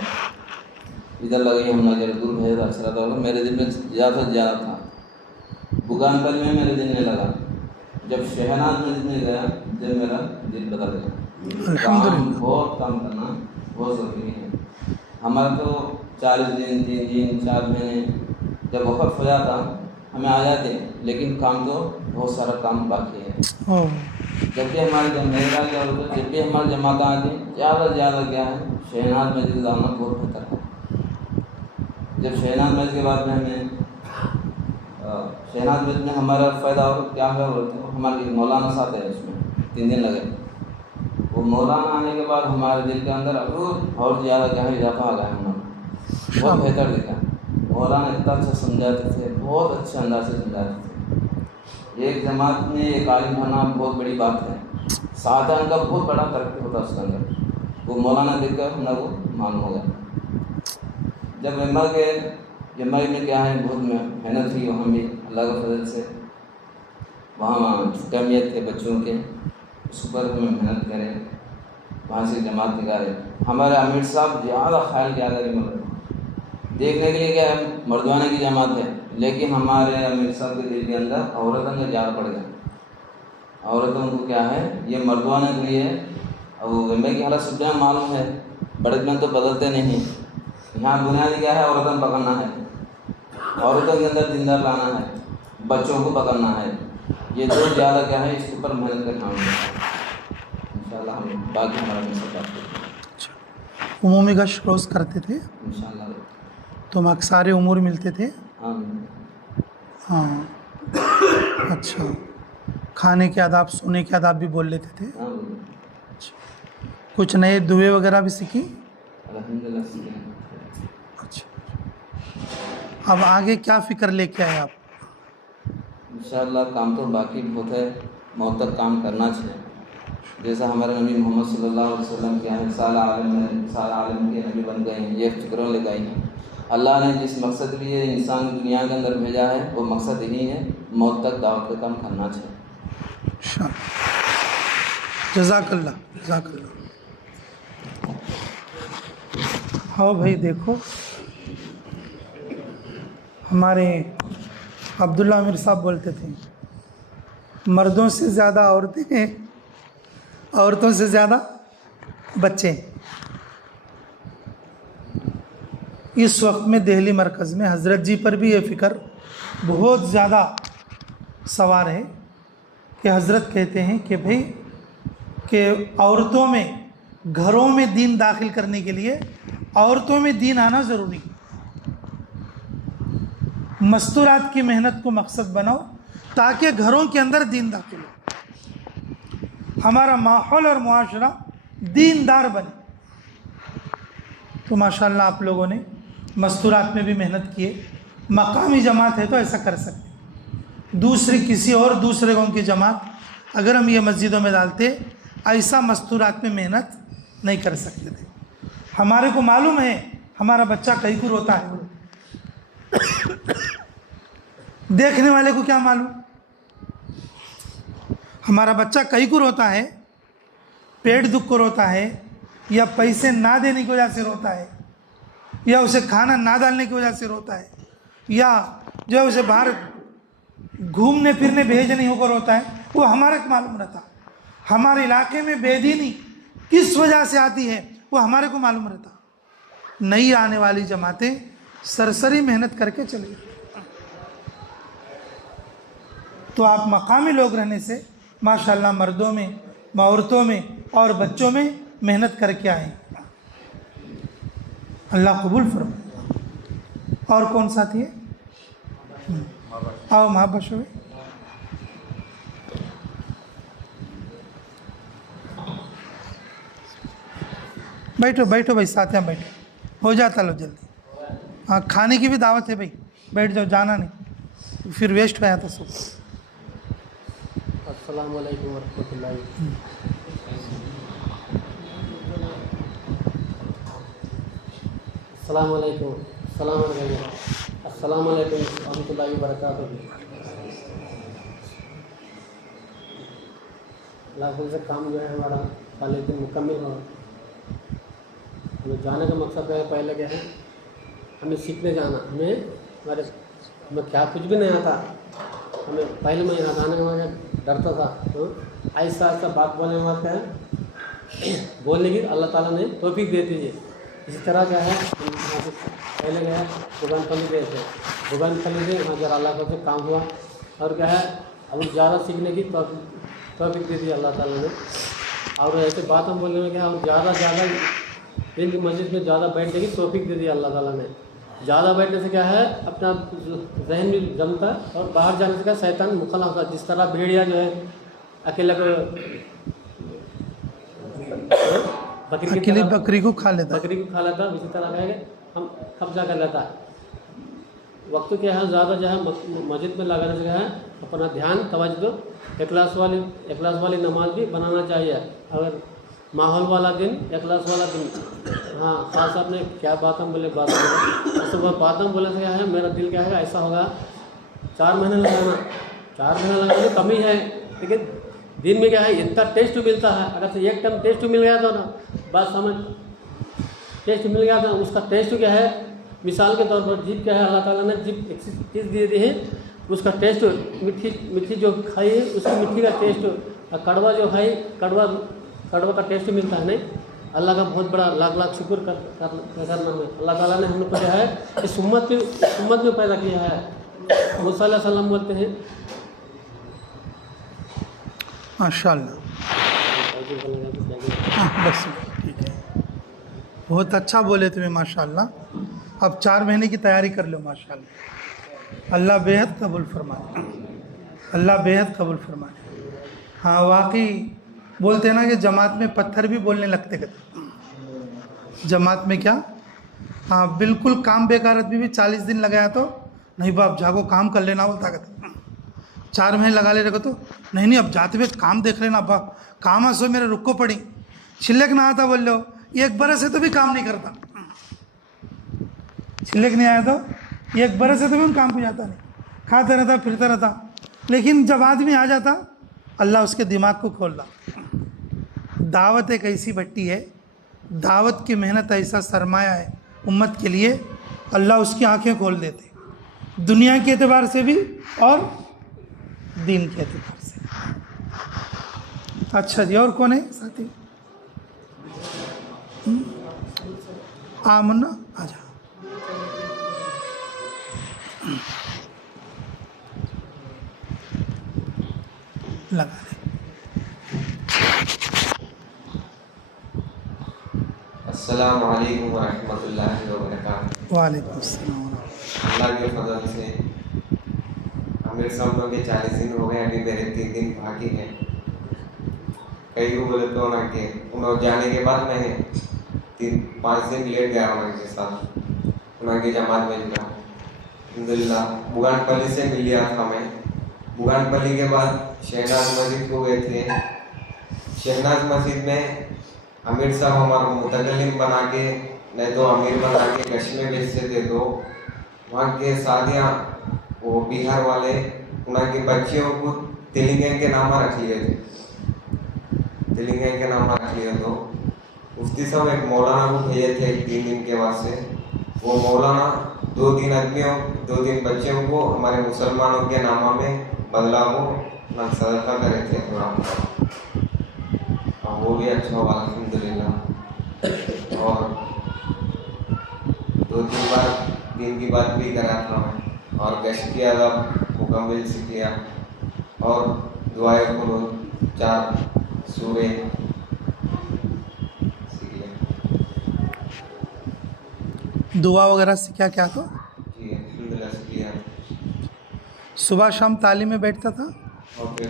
इधर लगे हम नजर दूर भेज अच्छा रहता होगा मेरे दिल में ज़्यादा से ज़्यादा था। बुगानबली में मेरे दिल नहीं लगा, जब शहनाज में गया जब मेरा दिल बदल गया। काम बहुत काम करना बहुत ज़रूरी है। हमारा तो 40 दिन 3 दिन 4 महीने जब वक़्त हो जाता हमें आ जाते, लेकिन काम तो बहुत सारा काम बाकी है। जब भी हमारे जब मेरा क्या होता है, जब भी हमारी जमात आती ज़्यादा से ज़्यादा क्या है शहनाज मस्जिद जाना बहुत बेहतर है। जब शहनाज मस्जिद के बाद में हमें शहनाज मस्जिद में हमारा फ़ायदा हो क्या है, हमारे मौलाना साथ है उसमें 3 दिन लगे। वो मौलाना आने के बाद हमारे दिल के अंदर और ज़्यादा क्या है इजाफा आ गया हमारा, बहुत बेहतर दिखा। मौलाना इतना अच्छा समझाते थे, बहुत अच्छे अंदाज से समझाते थे। एक जमात में एक आलिम होना बहुत बड़ी बात है, साधारण का बहुत बड़ा तरक्की होता है उसके अंदर। वो मौलाना देखकर हमें वो मालूम होगा। जब एम में क्या है बहुत मेहनत थी वहाँ भी अल्लाह के फजल से, वहाँ जमीयत के बच्चों के उस पर हमें मेहनत करें, वहाँ से जमात निकाले। हमारे अमीर साहब ज़्यादा ख्याल किया करें देखने के लिए क्या है मर्दाना की जमात है, लेकिन हमारे अमीर साहब के दिल के अंदर औरतों का ज़्यादा पड़ गया। औरतों को क्या है ये मर्दाना के लिए, और एम की हालत सब मालूम है, बड़े दिन तो बदलते नहीं। यहाँ बुनियादी क्या है औरतों को पकड़ना है, औरतों के अंदर दीनदार लाना है, बच्चों को पकड़ना है। ये दो ज़्यादा क्या है इसके ऊपर मेहनत करना होगा। इंशाल्लाह हम बाकी हमारा मिलकर बात करेंगे। उमूमी गश्त रोज़ करते थे इंशाल्लाह। तो सारे उमूर मिलते थे। हाँ अच्छा, खाने के आदाब सोने के आदाब भी बोल लेते थे। हाँ कुछ नए दुए वगैरह भी सीखी। अल्हम्दुलिल्लाह सीखे। अच्छा, अब आगे क्या फ़िक्र लेके आए आप? इंशाल्लाह काम तो बाकी बहुत है, मौत तक काम करना चाहिए। जैसा हमारे नबी मोहम्मद सल्लल्लाहु अलैहि वसल्लम क्या है सारा आलम के नबी बन गए हैं, ये फिक्रों ले गई हैं। अल्लाह ने जिस मकसद के लिए इंसान दुनिया के अंदर भेजा है वो मकसद यही है, मौत तक दावत का काम करना चाहिए। जज़ाकल्लाह जज़ाकल्लाह। हाँ भाई देखो, हमारे अब्दुल्ला आमिर साहब बोलते थे मर्दों से ज़्यादा औरतें, औरतों से ज़्यादा बच्चे। इस वक्त में दिल्ली मरकज़ में हज़रत जी पर भी ये फ़िक्र बहुत ज़्यादा सवार है कि हज़रत कहते हैं कि भाई कि औरतों में घरों में दीन दाखिल करने के लिए औरतों में दीन आना ज़रूरी है। मस्तूरात की मेहनत को मकसद बनाओ ताकि घरों के अंदर दीन दाखिल हो, हमारा माहौल और मुआशरा दीनदार बने। तो माशाअल्लाह आप लोगों ने मस्तूरात में भी मेहनत किए। मकामी जमात है तो ऐसा कर सकते, दूसरी किसी और दूसरे गाँव की जमात अगर हम ये मस्जिदों में डालते ऐसा मस्तूरात में मेहनत नहीं कर सकते थे। हमारे को मालूम है हमारा बच्चा कहीं को रोता है, देखने वाले को क्या मालूम हमारा बच्चा कहीं को रोता है, पेट दुख को रोता है, या पैसे ना देने की वजह से रोता है, या उसे खाना ना डालने की वजह से रोता है, या जो है उसे बाहर घूमने फिरने भेजने होकर रोता है, वो हमारे को मालूम रहता। हमारे इलाके में बेदीनी किस वजह से आती है वो हमारे को मालूम रहता। नई आने वाली जमातें सरसरी मेहनत करके चली, तो आप मकामी लोग रहने से माशाल्लाह मर्दों में, औरतों में और बच्चों में मेहनत करके आए। अल्लाह कबूल फरमाए। और कौन साथी है? आओ महाबशो में। बैठो बैठो भाई, साथ में बैठो, हो जाता लो जल्दी। हाँ, खाने की भी दावत है भाई, बैठ जाओ, जाना नहीं फिर वेस्ट हो जाता सब। अस्सलाम वालेकुम वरहमतुल्लाहि। अस्सलाम वालेकुम, अस्सलाम वालेकुम वरहमतुल्लाहि वबरकातुहू। अल्लाह से काम जो है हमारा 40 दिन मुकम्मल हो। हमें जाने का मकसद है, पहले क्या है, हमें सीखने जाना। हमें क्या कुछ भी नहीं आता। हमें पहले मैं यहाँ आने के बाद डरता था, तो ऐसा ऐसा बात बोलने के बाद क्या है, बोलने की अल्लाह ताला ने तौफीक देती है। इसी तरह क्या है, हम यहाँ से पहले गए भुगानपल्ली गए थे, भुगानपल्ली से वहाँ जरा अल्लाह से काम हुआ, और क्या है अब ज़्यादा सीखने की तौफीक दे दी अल्लाह ताला ने। और ऐसे बात हम बोलने में क्या, और ज़्यादा दिन की मस्जिद में ज़्यादा बैठने की तौफीक दे दी अल्लाह ताला ने। ज़्यादा बैठने से क्या है, अपना जहन भी जमता, और बाहर जाने से क्या शैतान मुखला होता। जिस तरह भेड़िया जो है अकेला को बकरी को खा लेता, उसी तरह क्या है हम कब्जा कर लेता है। वक्त क्या है ज़्यादा जो है मस्जिद में लगाने से क्या है, अपना ध्यान तवज्जो इखलास वाली नमाज भी बनाना चाहिए। अगर माहौल वाला दिन, इखलास वाला दिन, हाँ खास आपने क्या बात हम बोले, बात हम बोले से क्या है, मेरा दिल क्या है ऐसा होगा 4 महीने लगाना, 4 महीने लगाने की कमी है, लेकिन दिन में क्या है इतना टेस्ट मिलता है। अगर से एक टाइम टेस्ट मिल गया तो ना बात समझ, टेस्ट मिल गया था, उसका टेस्ट क्या है, मिसाल के तौर पर जीभ क्या है, अल्लाह ताला ने जीभ एक चीज़ दे दी है, उसका टेस्ट मिट्टी जो खाई है उसकी मिट्टी का टेस्ट, और कड़वा जो खाई कड़वा का टेस्ट मिलता है। नहीं, अल्लाह का बहुत बड़ा लाख शुक्र करना है। अल्लाह ताला ने हम लोग को जो है इस उम्मत में पैदा किया है। मूसा अलैहि सलाम बोलते हैं माशाल्लाह। हाँ बस ठीक है, बहुत अच्छा बोले तुम्हें माशाल्लाह। अब 4 महीने की तैयारी कर लो माशाल्लाह। अल्लाह बेहद कबूल फरमाए, अल्लाह बेहद कबूल फरमाए। हाँ वाकई बोलते हैं ना कि जमात में पत्थर भी बोलने लगते थे। जमात में क्या, हाँ बिल्कुल काम बेकार आदमी भी 40 दिन लगाया तो नहीं बाप जागो काम कर लेना बोलता कहते। 4 महीने लगा ले रखो तो नहीं अब जाते हुए काम देख लेना बाप, काम हंसो मेरे रुक को पड़ी, छिलक ना आता बोल लो, 1 बरस से तो भी काम नहीं करता, छिलक नहीं आया तो 1 बरस से तो भी काम को जाता नहीं, खाता रहता फिरता रहता। लेकिन जब आदमी आ जाता अल्लाह उसके दिमाग को खोलता। दावत एक ऐसी भट्टी है, दावत की मेहनत ऐसा सरमाया है उम्मत के लिए, अल्लाह उसकी आंखें खोल देते, दुनिया के एतबार से भी और दीन के एतबार से। अच्छा जी, और कौन है साथी? मुन्ना आ जा। लगा ले। अस्सलामु अलैकुम व रहमतुल्लाहि व बरकातुहू। वालेकुम अस्सलाम। अल्लाह के फजल से आमिर साहब लोग के 40 दिन हो गए, अभी मेरे 3 दिन बाकी हैं। कई को बोले तो ना कि उन्होंने जाने के बाद मैं 3-5 दिन लेट गया उनके साथ, उनकी जमात में जुड़ा। अल्हम्दुलिल्लाह बुगानपल्ली से मिल लिया था मैं। बुगानपल्ली के बाद शहनाज मस्जिद को गए थे। शहनाज मस्जिद में अमीर साहब हमारे को मुतकल्लिम बना के, नहीं तो अमीर बना के कश में भेजते थे। तो वहाँ के शादियाँ वो बिहार वाले उनके बच्चियों को तेलंगाना के नाम रख लिए थे, तेलंगाना के नाम रख लिए। तो मुफ्ती साहब एक मौलाना को भेजे थे 3 दिन के बाद से। वो मौलाना 2-3 आदमियों 2-3 बच्चों को हमारे मुसलमानों के नामा में बदला वो सदका करे थे थोड़ा, वो भी अच्छा हुआ अल्हम्दुलिल्लाह। और 2-3 बार दिन की बात भी करा था मैं, और गश्त की आदब मुकम्मल सीख लिया, और दुआएं कुनूत 4 सूरे सीख लिया। दुआ वगैरह से क्या क्या तो जी अल्हम्दुलिल्लाह सीख लिया। सुबह शाम तालीम में बैठता था, और फिर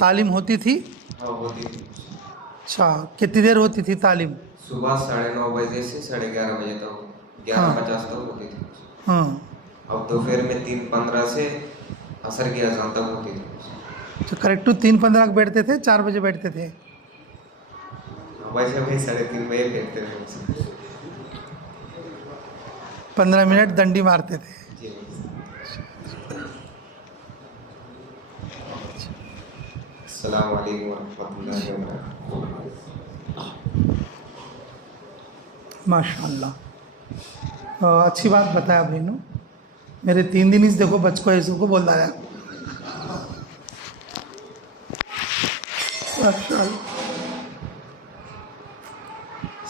तालीम होती थी। हाँ होती थी। अच्छा कितनी देर होती थी तालीम? सुबह 9:30 बजे से 11:30 बजे तक, 11:50 तक होती थी। हाँ अब दोपहर में 3:15 से असर की अज़ान तक होती थी। तो करेक्ट 3:15 बैठते थे, 4 बजे बैठते थे? वैसे भाई 3:30 बजे बैठते थे। 15 मिनट डंडी मारते थे। जी अस्सलाम वालेकुम वरहमतुल्लाहि वबरकातुहू। माशाअल्लाह, अच्छी बात बताया भाई नो। मेरे 3 दिन इस देखो बच्चों ऐसो को बोल रहा है। माशाअल्लाह।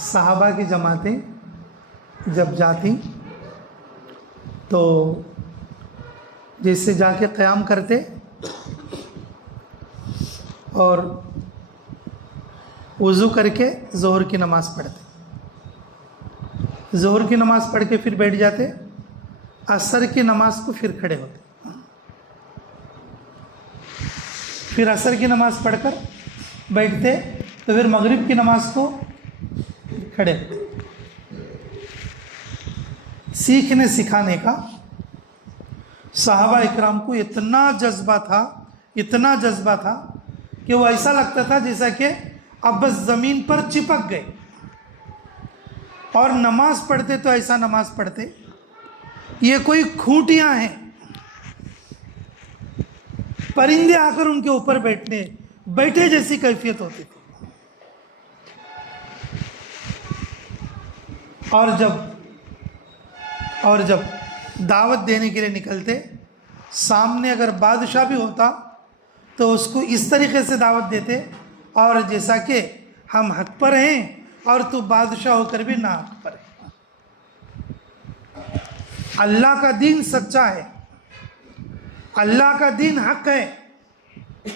सहाबा की जमातें जब जाती तो जैसे जाके क़याम करते और वज़ू करके ज़ोहर की नमाज़ पढ़ते, ज़ोहर की नमाज़ पढ़ के फिर बैठ जाते, असर की नमाज़ को फिर खड़े होते, फिर असर की नमाज़ पढ़कर बैठते तो फिर मगरिब की नमाज़ को खड़े होते। सीखने सिखाने का सहाबा इकराम को इतना जज्बा था, इतना जज्बा था कि वो ऐसा लगता था जैसा कि अब बस ज़मीन पर चिपक गए। और नमाज पढ़ते तो ऐसा नमाज पढ़ते ये कोई खूंटियाँ हैं, परिंदे आकर उनके ऊपर बैठे जैसी कैफियत होती थी। और जब दावत देने के लिए निकलते, सामने अगर बादशाह भी होता तो उसको इस तरीके से दावत देते और जैसा कि हम हक पर हैं और तू बादशाह होकर भी ना हक पर है। अल्लाह का दीन सच्चा है, अल्लाह का दीन हक है,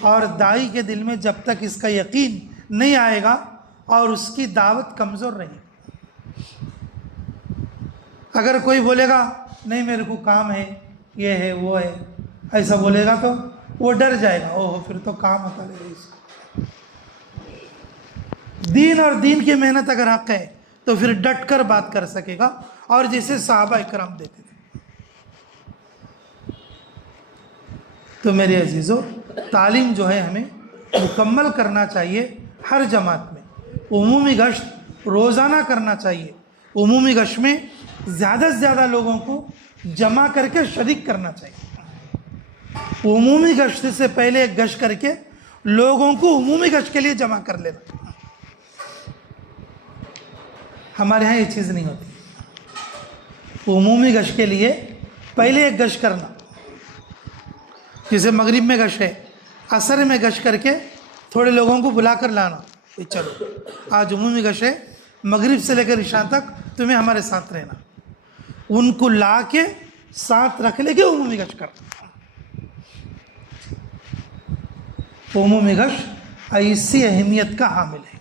और दाई के दिल में जब तक इसका यकीन नहीं आएगा और उसकी दावत कमज़ोर रहेगी। अगर कोई बोलेगा नहीं मेरे को काम है, ये है वो है, ऐसा बोलेगा तो वो डर जाएगा, ओहो फिर तो काम होता रहेगा इसको। दीन और दीन की मेहनत अगर हक है तो फिर डट कर बात कर सकेगा, और जैसे सहाबा इकराम देते थे। तो मेरे अजीज़ों, तालीम जो है हमें मुकम्मल करना चाहिए हर जमात में। उमूमी गश्त रोज़ाना करना चाहिए। उमूमी गश्त में ज़्यादा से ज़्यादा लोगों को जमा करके शरीक करना चाहिए। उमूमी गश्त से पहले एक गश्त करके लोगों को उमूमी गश्त के लिए जमा कर लेना। हमारे यहाँ ये चीज़ नहीं होती। उमूमी गश्त के लिए पहले एक गश्त करना, जैसे मगरिब में गश्त है, असर में गश्त करके थोड़े लोगों को बुला कर लाना, चलो आज उमूमी गश्त है, मगरिब से लेकर इशा तक तुम्हें हमारे साथ रहना। उनको ला के साथ रख लेके उमूमी गश्त करना। उमूमी गश्त ऐसी अहमियत का हामिल है।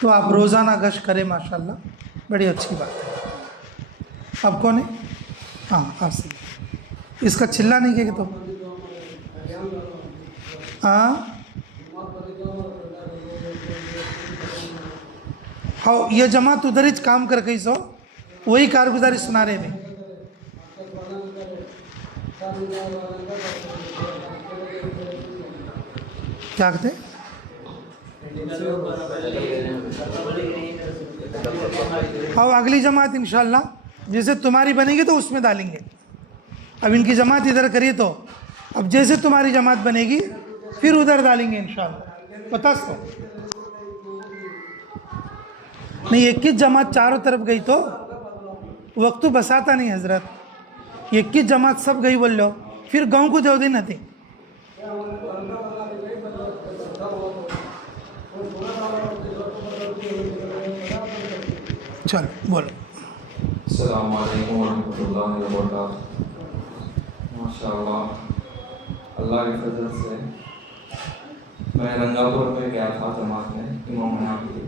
तो आप रोज़ाना गश्त करें, माशाल्लाह, बड़ी अच्छी बात है। अब कौन है? हाँ, आपसे इसका चिल्ला नहीं किया तो हाँ हाँ, ये जमात उधर ही काम कर गई सो वही कारगुजारी सुना रहे थे। क्या कहते? और अगली जमात इंशाल्लाह जैसे तुम्हारी बनेगी तो उसमें डालेंगे। अब इनकी जमात इधर करिए तो अब जैसे तुम्हारी जमात बनेगी फिर उधर डालेंगे इंशाल्लाह। पता तो नहीं, एक ही जमात चारों तरफ गई तो वक्त तो बसाता नहीं हजरत। एक ही जमात सब गई बोल लो, फिर गाँव को जाओ दिन थी। चलो बोलो। अस्सलाम वालेकुम वरहमतुल्लाहि वबरकातुहू। माशाअल्लाह, अल्लाह के फजल से मैं रंगापुर में गया था जमात में इमाम होने के लिए।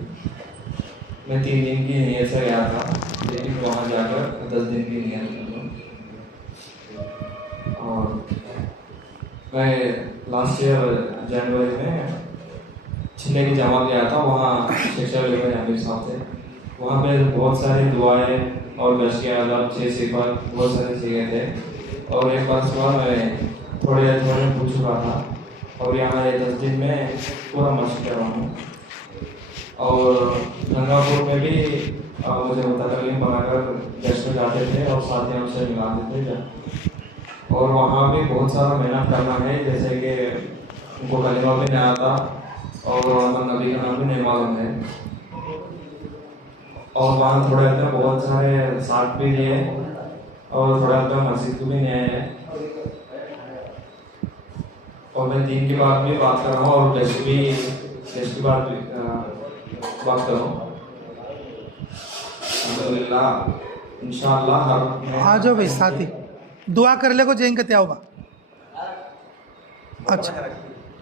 मैं 3 दिन की नीयत से गया था, लेकिन वहाँ जाकर 10 दिन की नीयत कर। और मैं लास्ट ईयर जनवरी में छिले की जमात गया था, वहाँ शिक्षा लेकर आमिर साहब थे। वहाँ पे बहुत सारी दुआएं और गश्त के आदाब 6 सिफात बहुत सारे सीखे थे। और एक बार सुबह मैं थोड़े पूछ चुका था, और यहाँ 10 दिन में पूरा मशक कर रहा हूँ। और गंगापुर में भी मुझे मुतकल्लिम बनाकर गश्त में जाते थे और साथ ही हमसे मिलाते थे। और वहाँ भी बहुत सारा मेहनत करना है, जैसे कि उनको कलिमा भी नहीं आता और मोहम्मद नबी का नाम भी नहीं मालूम है। और वहाँ थोड़े में बहुत सारे साथ भी लिए और थोड़ा में मस्जिद को भी नहीं आए। और मैं दीन की बात भी बात कर रहा हूँ और टेस्ट की बात भी बात कर रहा हूँ। अल्हम्दुलिल्लाह इंशाअल्लाह आ जाओ भाई साथी, दुआ कर ले को जेंगे ते आओ बा। अच्छा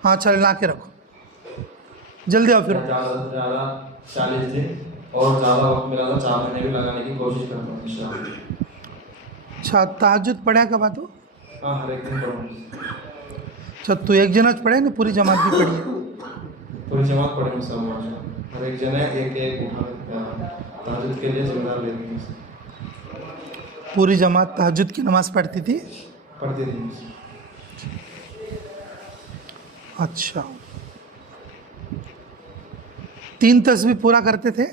हाँ चल ला के रखो, जल्दी आओ फिर। ज़्यादा से ज़्यादा 40 दिन और ज़्यादा वक्त मिला तो 4 महीने भी लगाने की कोशिश करता हूँ इंशाअल्लाह। अच्छा तहज्जुद पढ़ा कब आ तो? हाँ हर एक दिन पढ़ूँ। अच्छा तू एक जनाज पढ़े ना पूरी जमात भी पढ़ी है? पूरी जमात पढ़े मुसलमान, हर एक जने एक तहज्जुद के लिए जिम्मेदार लेते हैं। पूरी जमात तहज्जुद की नमाज़ पढ़ती थी? पढ़ती थी। अच्छा 3 तस्बीह पूरा करते थे?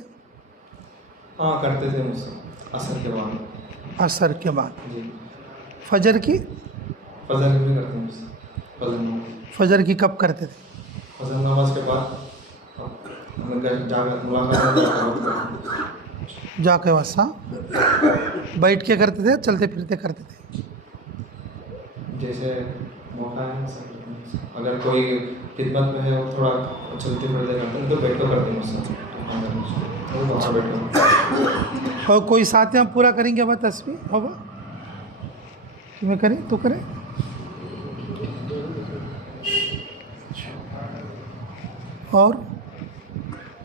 हाँ करते थे मुझसे असर के बाद। असर के बाद जी। फजर की? फजर भी करते हैं मुझसे। फजर की कब करते थे? फजर नमाज के बाद जाके वसा बैठ के करते थे, चलते फिरते करते थे? जैसे मौका है अगर कोई खिदमत में है वो थोड़ा चलते फिरते करते हैं तो बैठ कर करते हैं मुझसे। और कोई साथ यहाँ पूरा करेंगे अब तस्बीह होगा तुम्हें करें तो करें। और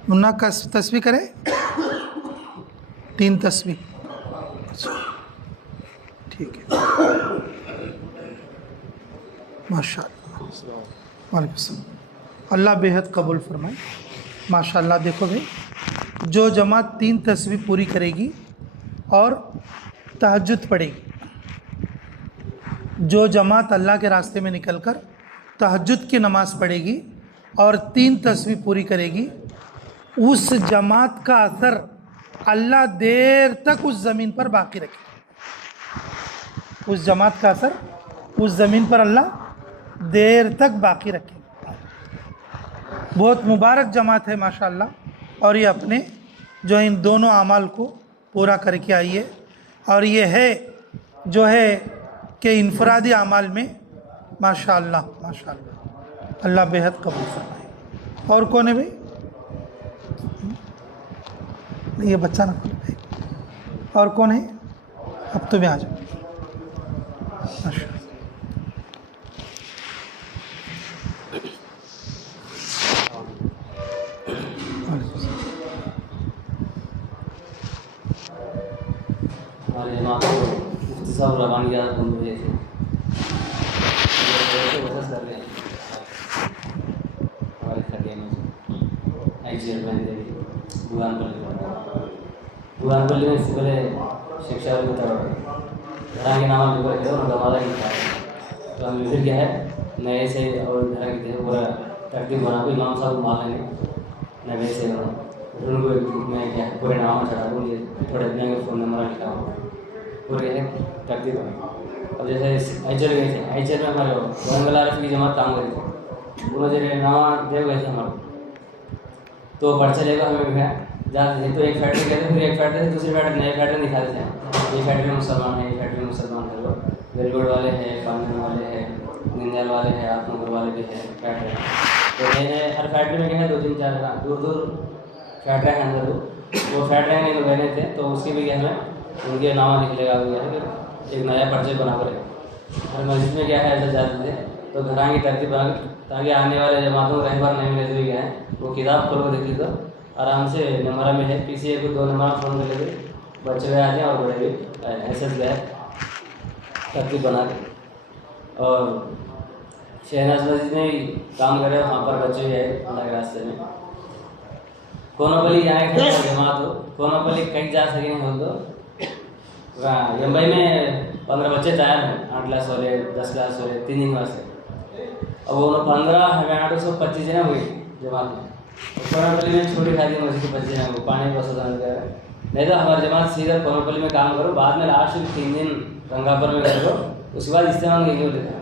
मुन्ना का तस्बीह करें 3 तस्बीह। अच्छा ठीक है माशाअल्लाह। वालेकुम सलाम। अल्लाह बेहद कबूल फरमाए माशाअल्लाह। देखो भाई जो जमात 3 तस्बीह पूरी करेगी और तहज्जुद पढ़ेगी, जो जमात अल्लाह के रास्ते में निकलकर तहज्जुद की नमाज़ पढ़ेगी और 3 तस्बीह पूरी करेगी, उस जमात का असर अल्लाह देर तक उस ज़मीन पर बाकी रखे। उस जमात का असर उस ज़मीन पर अल्लाह देर तक बाकी रखे। बहुत मुबारक जमात है माशाअल्लाह। और ये अपने जो इन दोनों अमाल को पूरा करके आई है, और ये है जो है कि इनफरादी अमाल में माशाअल्लाह माशाअल्लाह अल्लाह बेहद कबूल फरमाए। और कौन है भाई? ये बच्चा ना खोले भाई। और कौन है? अब तो भी आ जाओ माशाअल्लाह। हमारे जमात को मुफ्ती साहब रवानियात बन रहे थे, बहस कर रहे हैं हमारे खड़े में चेयरमैन बुरानपल्ली में इससे पहले शिक्षा को घरा के नाम जो करते उनका वादा नहीं था। तो हम फिर क्या है नए से और घरा के थे पूरा तरतीब बना को इमाम साहब को मान लेंगे नए से उनको मैं क्या पूरे नाम चढ़ा दूँ, ये थोड़े दिन का फ़ोन नंबर लिखा हो पूरे है तरतीब बना। अब जैसे आइचर गए थे, आइचर में हमारे बंगला रफ़ी की जमात काम करी थी, उन्होंने नाम दे गए थे हमारे तो पर्चा लेकर हमें गया जाते थे। तो एक फैक्ट्री गए थे, फिर एक फैक्ट्री से दूसरी फैक्ट्री नए फैक्ट्री दिखाते थे। ये फैक्ट्री मुसलमान है, ये फैक्ट्री मुसलमान है, लोग वेलगुड वाले हैं, पानी वाले हैं, निंदल वाले हैं, आत्मपुर वाले भी हैं फैक्ट्री। तो मैंने हर फैक्ट्री में गया 2-3-4 दूर फैक्ट्री हैं अंदर वो फैक्ट्री में गए थे। तो उसके भी हमें उनके नाम लिख लेगा कि एक नया पर्चे बना कर हर मस्जिद में क्या है ऐसा जाते थे। तो घरां की तरतीब बना ताकि आने वाले जमातों को रहबर नहीं मिले तो क्या है वो किताब खोल कर देखी तो आराम से नंबर में है किसी एक 2 नंबर फ़ोन कर लेते बच्चे भी आते हैं और बड़े भी ऐसे गए तरतीब बना के। और शहनाज मस्जिद में ही काम करे वहाँ पर बच्चे भी आए अल्लाह के रास्ते में। कोनोपल्ली जाए जमात हो कोनोपल्ली कहीं जा सके नहीं हो तो मुंबई में 15 बच्चे तैयार हैं 8 क्लास वाले 10 क्लास वाले 3 दिन वास्ते। अब वो 15 हमें 825 जने हुई जमात में। कोनोपल्ली में छोटी खादी मस्जिद के बच्चे हैं वो पानी का सदा नहीं तो हमारी जमात सीधा कोनोपल्ली में काम करो, बाद में लास्ट 3 दिन रंगापुर में करो उसके बाद इस्तेमाल नहीं हो लिखा।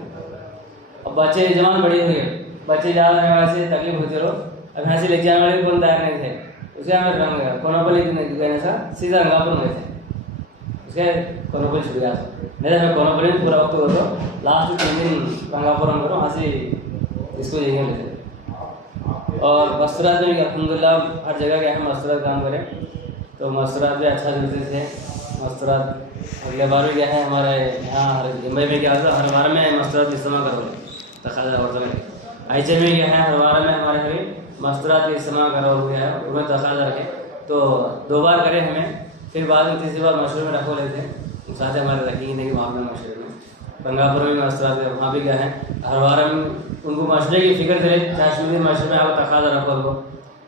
अब बच्चे जमान बड़ी हुई है, बच्चे जा रहे हैं वैसे तकलीफ होती रहो। अब यहाँ से ले जाने वाले कौन तैयार नहीं थे, उसके हमें रंग गया कोनोपली गए सा सीधा रंगापुर गए थे, उसके कोनोपली छूट गया। नहीं तो मैं कोनोपली पूरा वक्त हो तो लास्ट 3 दिन रंगापुर हम करो, वहाँ से इसको यहीं लेते। और मस्तूरात में भी अल्हम्दुलिल्लाह हर जगह गए हम मस्तूरात काम करें, तो मस्तूरात भी अच्छा जुड़ते थे। मस्तूरात अगले बार भी गया है हमारे यहाँ मुंबई में क्या होता है, हर बार में मस्तूरात इस्तेमाल करो तखाजा और आईचे में गया है, हर बार में हमारे भी मस्तूरात इस्तेमाल करा हो गया है, उन्हें तखाजा रखे तो 2 बार करें हमें, फिर बाद में तीसरी बार मशहूर में रखो लेते हैं साथ हमारे रखेंगे नहीं वहाँ में मशहूर में गंगापुर में मस्तूरात है, वहाँ भी गए हैं। हर बार हम उनको मशरे की फिक्र करे, कश्मीरी मशरे में आपको तखाजा रखो उनको,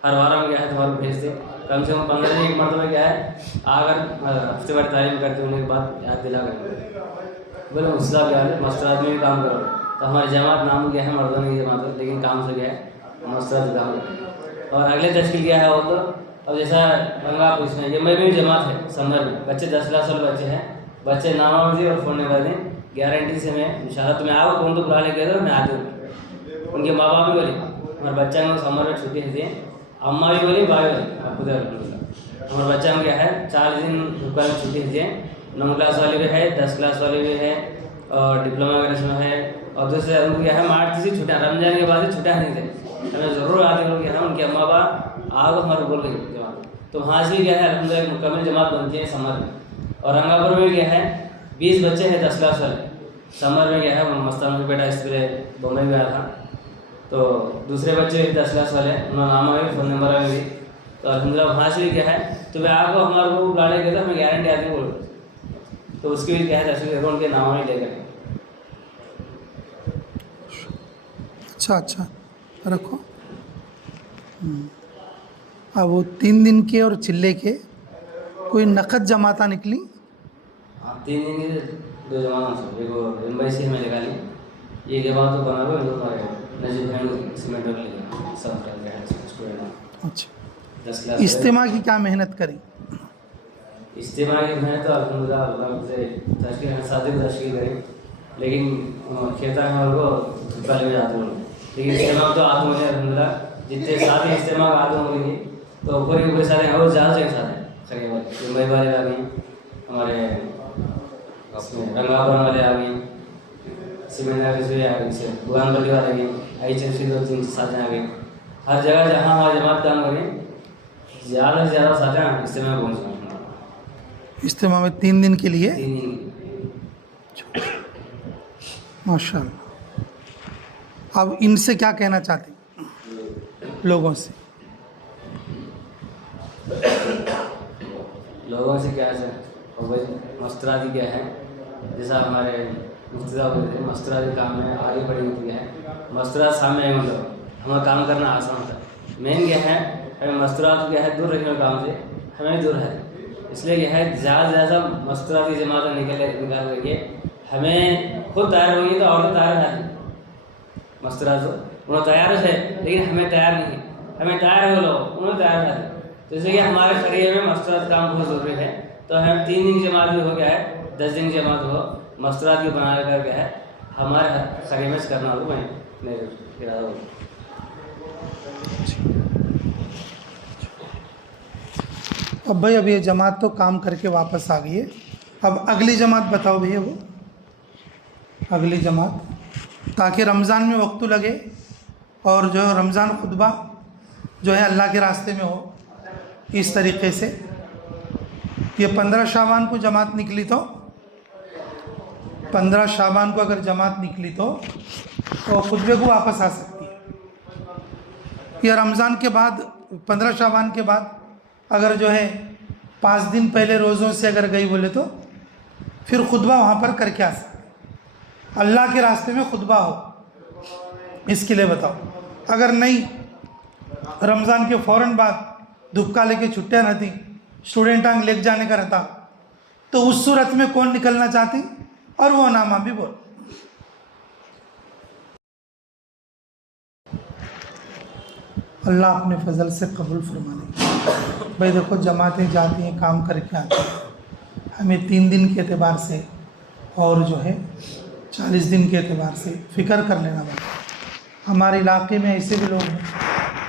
हर बार हम गया है तुम्हारे भेजते कम से कम 15 दिन 1 मरतबा क्या है, अगर हफ्ते भर तालीम करते होने के बाद याद दिला करेंगे बोले उसका क्या है मस्तूरात में भी काम करो। तो हमारी जमात नाम गया है मर्दों की जमात, लेकिन काम से गया है मस्तूरात काम। और अगले तश्कील क्या है वो तो अब जैसा गंगापुर इसमें ये में भी जमात है समर में, बच्चे 10 साल बच्चे हैं, बच्चे नामावजी और फोड़ने वाले गारंटी से मैं इंशाल्लाह तुम्हें आओ कौन तो बुला लेके दो मैं आ दूँ। उनके माँ बाप भी बोले हमारे बच्चा को समर में छुट्टी होती है, अम्मा भी बोली भाई बोली हमारे बच्चा में क्या है 4 दिन रुपये में छुट्टी होती है। 9 क्लास वाले भी है, 10 क्लास वाले भी है और डिप्लोमा वगैरह में है। और दूसरे उनको क्या है मार्च से छुट्टियाँ, रमजान के बाद छुट्टियाँ नहीं थे, हमें ज़रूर आते लोग क्या है उनके अम्मा बाप आओ हमारे बोल गई जमात, तो वहाँ से क्या है अलहमदिल्ला मुकम्मल जमात बनती है समर में। और रंगापुर में क्या है 20 बच्चे हैं 10 क्लास वाले, समर में क्या है मस्तान में बेटा इस पर बम्बई गया था, तो दूसरे बच्चे 10 क्लास वाले उन्होंने नाम आए फ़ोन नंबर आए भी, तो अलहमदिल्ला वहाँ से भी क्या है तो मैं आपको हमारे को बुला लेके था मैं गारंटी आती बोल, तो उसकी भी क्या है तस्वीर उनके नाम ही लेकर। अच्छा रखो। अब वो 3 दिन के और चिल्ले के कोई नकद जमाता निकली? हाँ 3 दिन के 2 जमात देखो मुंबई से हमें निकाली, ये जमात तो बना हुआ हमारे नजीब भाई सीमेंट ले लिया सब स्टूडेंट। अच्छा 10 क्लास इज्तिमा की क्या मेहनत करी? इज्तिमा की मेहनत तो अल्हम्दुलिल्लाह अल्लाह से तशकील शादी तशकील करी, लेकिन खेता है उनको धुपा ले जाते हैं, लेकिन इज्तिमा तो आदम होने अल्हम्दुलिल्लाह जितने सारे इज्तिमा आदम होंगे तो पूरे सारे और ज़्यादा से सारे खरीद वाले मुंबई वाले आ गए, हमारे रंगापुर वाले आ गए, सीमेंट से आ गए, बुगानपल्ली वाले आ गए, IHM से 2-3 साथी आ गए। हर जगह जहाँ हमारी जमात काम करें ज़्यादा से ज़्यादा साथी इज्तिमा में पहुँचे। इज्तिमा में 3 दिन के लिए 3 दिन माशाल्लाह। अब इनसे क्या कहना चाहते लोगों से? लोगों से क्या है मस्तूरात क्या है, जैसा हमारे मुफ्ती साहब बोलते हैं मस्तूरात काम है आगे बढ़ी होती है, मस्तूरात सामने है मतलब हमारा काम करना आसान होता है। मेन क्या है हमें मस्तूरात क्या है दूर रखने काम से हमें दूर है, इसलिए यह है ज़्यादा से ज़्यादा मस्तूरात की जमात निकाल करके हमें खुद तैयार होंगी तो और तैयार है मस्तूरात उन्हें तैयार है, लेकिन हमें तैयार नहीं है, हमें तैयार हो लो उन्हें तैयार है, तो इसलिए हमारे शरीर में मस्तूरात काम बहुत ज़रूरी है। तो हम 3 दिन की जमात भी हो गया है, 10 दिन की जमात हो मस्तूरात की बना कर गया है हमारे शरीर में करना हो मैं इरादा हो। अब भाई अब ये जमात तो काम करके वापस आ गई है, अब अगली जमात बताओ भैया वो अगली जमात, ताकि रमज़ान में वक्त लगे और जो रमज़ान खुतबा जो है अल्लाह के रास्ते में हो। इस तरीक़े से ये 15 शाबान को जमात निकली, तो 15 शाबान को अगर जमात निकली तो खुतबे को वापस आ सकती है। या रमज़ान के बाद 15 शाबान के बाद अगर जो है 5 दिन पहले रोज़ों से अगर गई बोले तो फिर खुतबा वहाँ पर करके आ सकते, अल्लाह के रास्ते में खुतबा हो इसके लिए बताओ। अगर नहीं रमज़ान के फ़ौरन बाद दुबका लेके छुट्टियाँ रहती, स्टूडेंट आंग लेके जाने का रहता, तो उस सूरत में कौन निकलना चाहती और वो नामा भी बोल। अल्लाह अपने फजल से कबूल फरमाने। भाई देखो जमातें जाती हैं काम करके आती हैं, हमें 3 दिन के एतबार से और जो है 40 दिन के एतबार से फ़िक्र कर लेना पड़ता। हमारे इलाके में ऐसे भी लोग हैं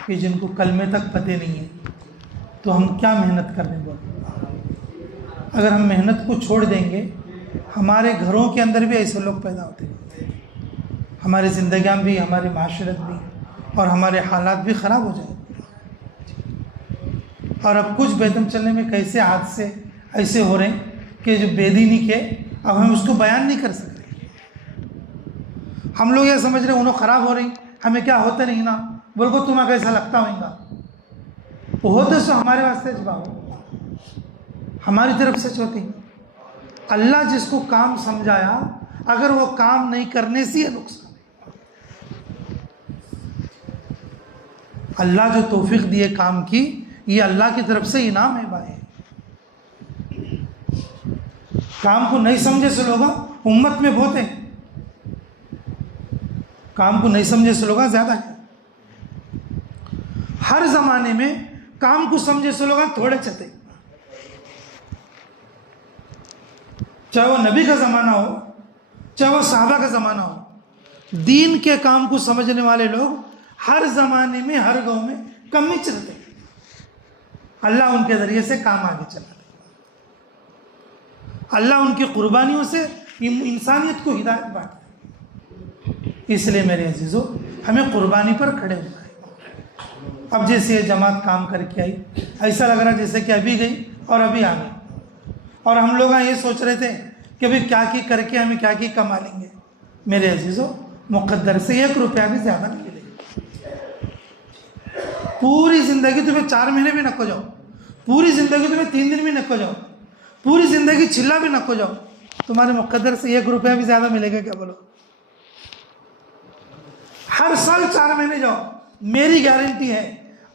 कि जिनको कलमे तक पते नहीं है, तो हम क्या मेहनत करने बोल। अगर हम मेहनत को छोड़ देंगे, हमारे घरों के अंदर भी ऐसे लोग पैदा होते हैं, हमारी ज़िंदगियाँ भी, हमारी माशरत भी और हमारे हालात भी ख़राब हो जाएंगे। और अब कुछ बेदम चलने में कैसे हादसे ऐसे हो रहे हैं कि जो बेदीनी के अब हम उसको बयान नहीं कर सकते। हम लोग ये समझ रहे उन्होंने ख़राब हो रही, हमें क्या होता नहीं ना, बोल को तुम्हें कैसा लगता होगा, वो होते सो हमारे वास्ते जवाब हमारी तरफ से होती। अल्लाह जिसको काम समझाया, अगर वो काम नहीं करने से ये नुकसान। अल्लाह जो तौफीक दिए काम की, ये अल्लाह की तरफ से इनाम है भाई। काम को नहीं समझे से लोग उम्मत में बहुत हैं, काम को नहीं समझे से लोग ज़्यादा है। हर ज़माने में काम को समझे से लोग थोड़े चते, चाहे वो नबी का ज़माना हो, चाहे वो सहाबा का ज़माना हो। दीन के काम को समझने वाले लोग हर ज़माने में, हर गांव में कम ही चलते। अल्लाह उनके ज़रिए से काम आगे चलाते, अल्लाह उनकी कुर्बानियों से इंसानियत को हिदायत बांटते। इसलिए मेरे अजीज़ों, हमें कुर्बानी पर खड़े होना है। अब जैसे ये जमात काम करके आई, ऐसा लग रहा जैसे कि अभी गई और अभी आ गई, और हम लोग ये सोच रहे थे कि अभी क्या की करके हमें क्या की कमा लेंगे। मेरे अजीज़ों, मुक़द्दर से 1 रुपया भी ज़्यादा नहीं मिलेगा। पूरी ज़िंदगी तुम्हें 4 महीने भी नको जाओ, पूरी ज़िंदगी तुम्हें 3 दिन भी नको जाओ, पूरी ज़िंदगी चिल्ला भी नको जाओ, तुम्हारे मुक़द्दर से 1 रुपया भी ज़्यादा मिलेगा क्या बोलो? हर साल 4 महीने जाओ, मेरी गारंटी है,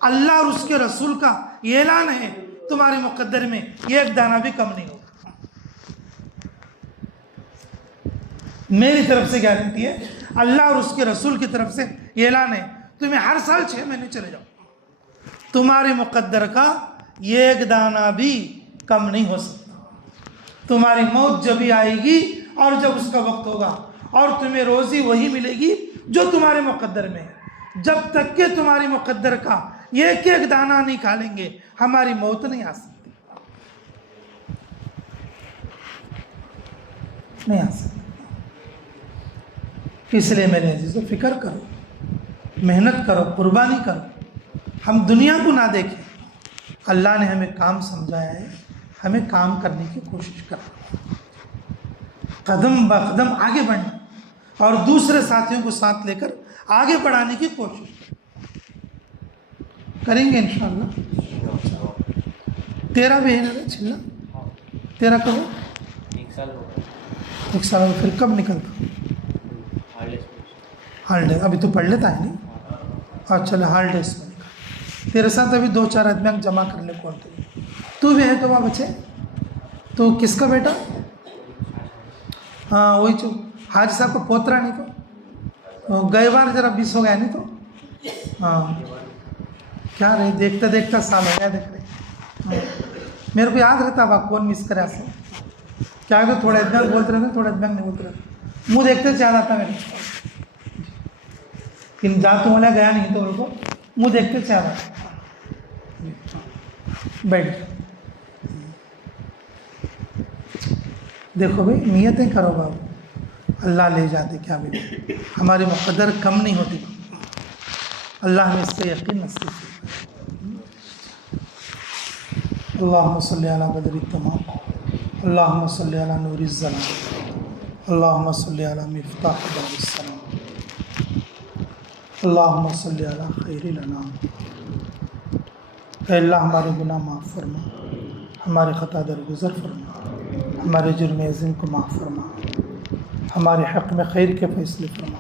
अल्लाह और उसके रसूल का ऐलान है, तुम्हारे मुक़द्दर में 1 दाना भी कम नहीं होगा। मेरी तरफ से गारंटी है, अल्लाह और उसके रसूल की तरफ से ऐलान है, तुम्हें हर साल 6 महीने चले जाओ, तुम्हारे मुक़द्दर का 1 दाना भी कम नहीं हो सकता। तुम्हारी मौत जब भी आएगी और जब उसका वक्त होगा, और तुम्हें रोज़ी वही मिलेगी जो तुम्हारे मुक़द्दर में है। जब तक के तुम्हारी मुक़द्दर का 1 दाना नहीं खा लेंगे, हमारी मौत नहीं आ सकती, नहीं आ सकती। इसलिए मेरे अजीज़ों, फ़िक्र करो, मेहनत करो, कुर्बानी करो। हम दुनिया को ना देखें, अल्लाह ने हमें काम समझाया है, हमें काम करने की कोशिश करना, कदम ब कदम आगे बढ़ना और दूसरे साथियों को साथ लेकर आगे बढ़ाने की कोशिश करेंगे इंशाअल्लाह। तेरा भी है ना छिल्ला? तेरा कब? 1 साल हो गया। 1 साल हो, फिर कब निकलता? हॉलीडे। अभी तो पढ़ लेता है नहीं? अच्छा, हॉलीडेज में निकल। तेरे साथ अभी 2-4 आदमी जमा कर ले। कौन तू भी है तो वहाँ बच्चे? तो किसका बेटा? हाँ वही जो हाजी साहब को पोतरा नहीं तो गए बार जरा 20 हो गया नहीं तो। हाँ क्या रहे, देखता देखता साल हो गया देख रहे। मेरे को याद रहता अब कौन मिस करे ऐसे क्या है, तो थोड़ा इतना बोलते रहते, थोड़ा इतना नहीं बोलते रहते, मुँह देखते याद आता मेरे। इन जातों वाला गया नहीं तो उनको मुँह देखते याद आता। बैठ देखो भाई, नियतें करो बाबू, अल्लाह ले जाते क्या मिले। हमारी मुक़द्दर कम नहीं होती, अल्लाह ने इससे यकीन नसीब किया। अल्लाहुम्मा सल्ली अला बदरी तमाम, अल्लाहुम्मा सल्ली अला नूरि ज़लाम, अल्लाहुम्मा सल्ली अला मिफ्ताह दारिस सलाम, अल्लाहुम्मा सल्ली अला खैरिल अनाम। अल्लाह हमारे गुनाह माफ़ फरमा, हमारे ख़ता दरगुज़र फरमा, हमारे जुर्म अज़ीम को माफ़ फरमा, हमारे हक़ में खैर के फ़ैसले फरमा,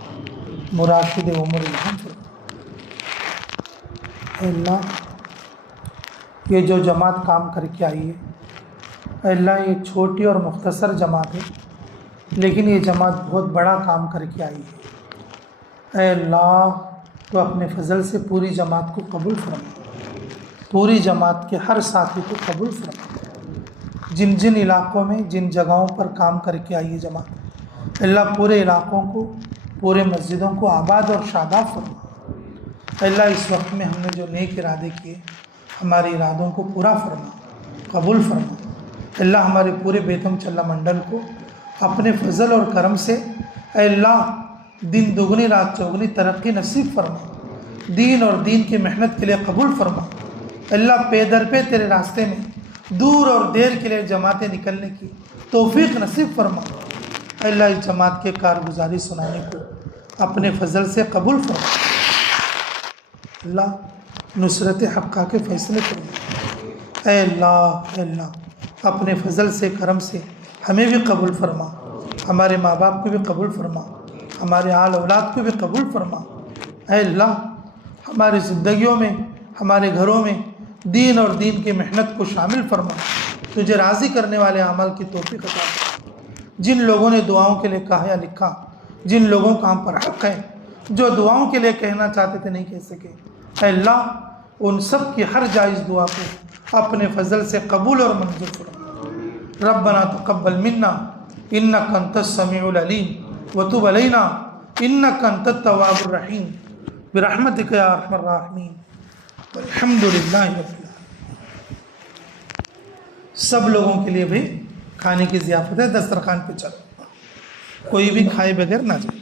मुराशिद उम्र रहम फरमा। अल्लाह ये जो जमात काम करके आई है, अल्लाह ये छोटी और मुख्तसर जमात है, लेकिन ये जमात बहुत बड़ा काम करके आई है। अल्लाह तो अपने फ़ज़ल से पूरी जमात को कबूल फरमा, पूरी जमात के हर साथी को कबूल फरमा। जिन जिन इलाक़ों में, जिन जगहों पर काम करके आई है जमात, अल्लाह पूरे इलाक़ों को, पूरे मस्जिदों को आबाद और शादाब फरमा। अल्लाह इस वक्त में हमने जो नेक इरादे किए, हमारे इरादों को पूरा फरमा, कबूल फरमा। अल्लाह हमारे पूरे बेतम चल्ला मंडल को अपने फजल और करम से अल्लाह दिन दुगनी रात चौगनी तरक्की नसीब फरमा। दीन और दीन की मेहनत के लिए कबूल फरमा। अल्लाह पे दर पे तेरे रास्ते में दूर और देर के लिए जमातें निकलने की तौफीक नसीब फरमा। अल्लाह इस जमात के कारगुजारी सुनाने को अपने फजल से कबूल फरमा। अल्लाह नुसरत हक़्क़ा के फ़ैसले फरमा। अल्लाह अपने फजल से करम से हमें भी कबूल फरमा, हमारे माँ बाप को भी कबूल फरमा, हमारे आल औलाद को भी कबूल फरमा। अल्लाह हमारी ज़िंदगियों में, हमारे घरों में दीन और दीन की मेहनत को शामिल फरमा। तुझे राज़ी करने वाले अमल की तौफीक अता फरमा। जिन लोगों ने दुआओं के लिए कहा या लिखा, जिन लोगों का हम पर हक़ है, जो दुआओं के लिए कहना चाहते थे नहीं कह सके, अल्लाह उन सब की हर जायज़ दुआ को अपने फजल से कबूल और मंजूर फरमा। रब्बना तक़ब्बल मिन्ना इन्नका अंतस समीउल अलीम व तुब अलैना इन्नका अंतत तव्वाबुर रहीम बिरहमतिका या अरहमर राहिमीन अल्हम्दुलिल्लाहि रब्बिल आलमीन। सब लोगों के लिए भी खाने की ज़ियाफ़त है, दस्तरखान पे चलो, कोई भी खाए बगैर ना जाए।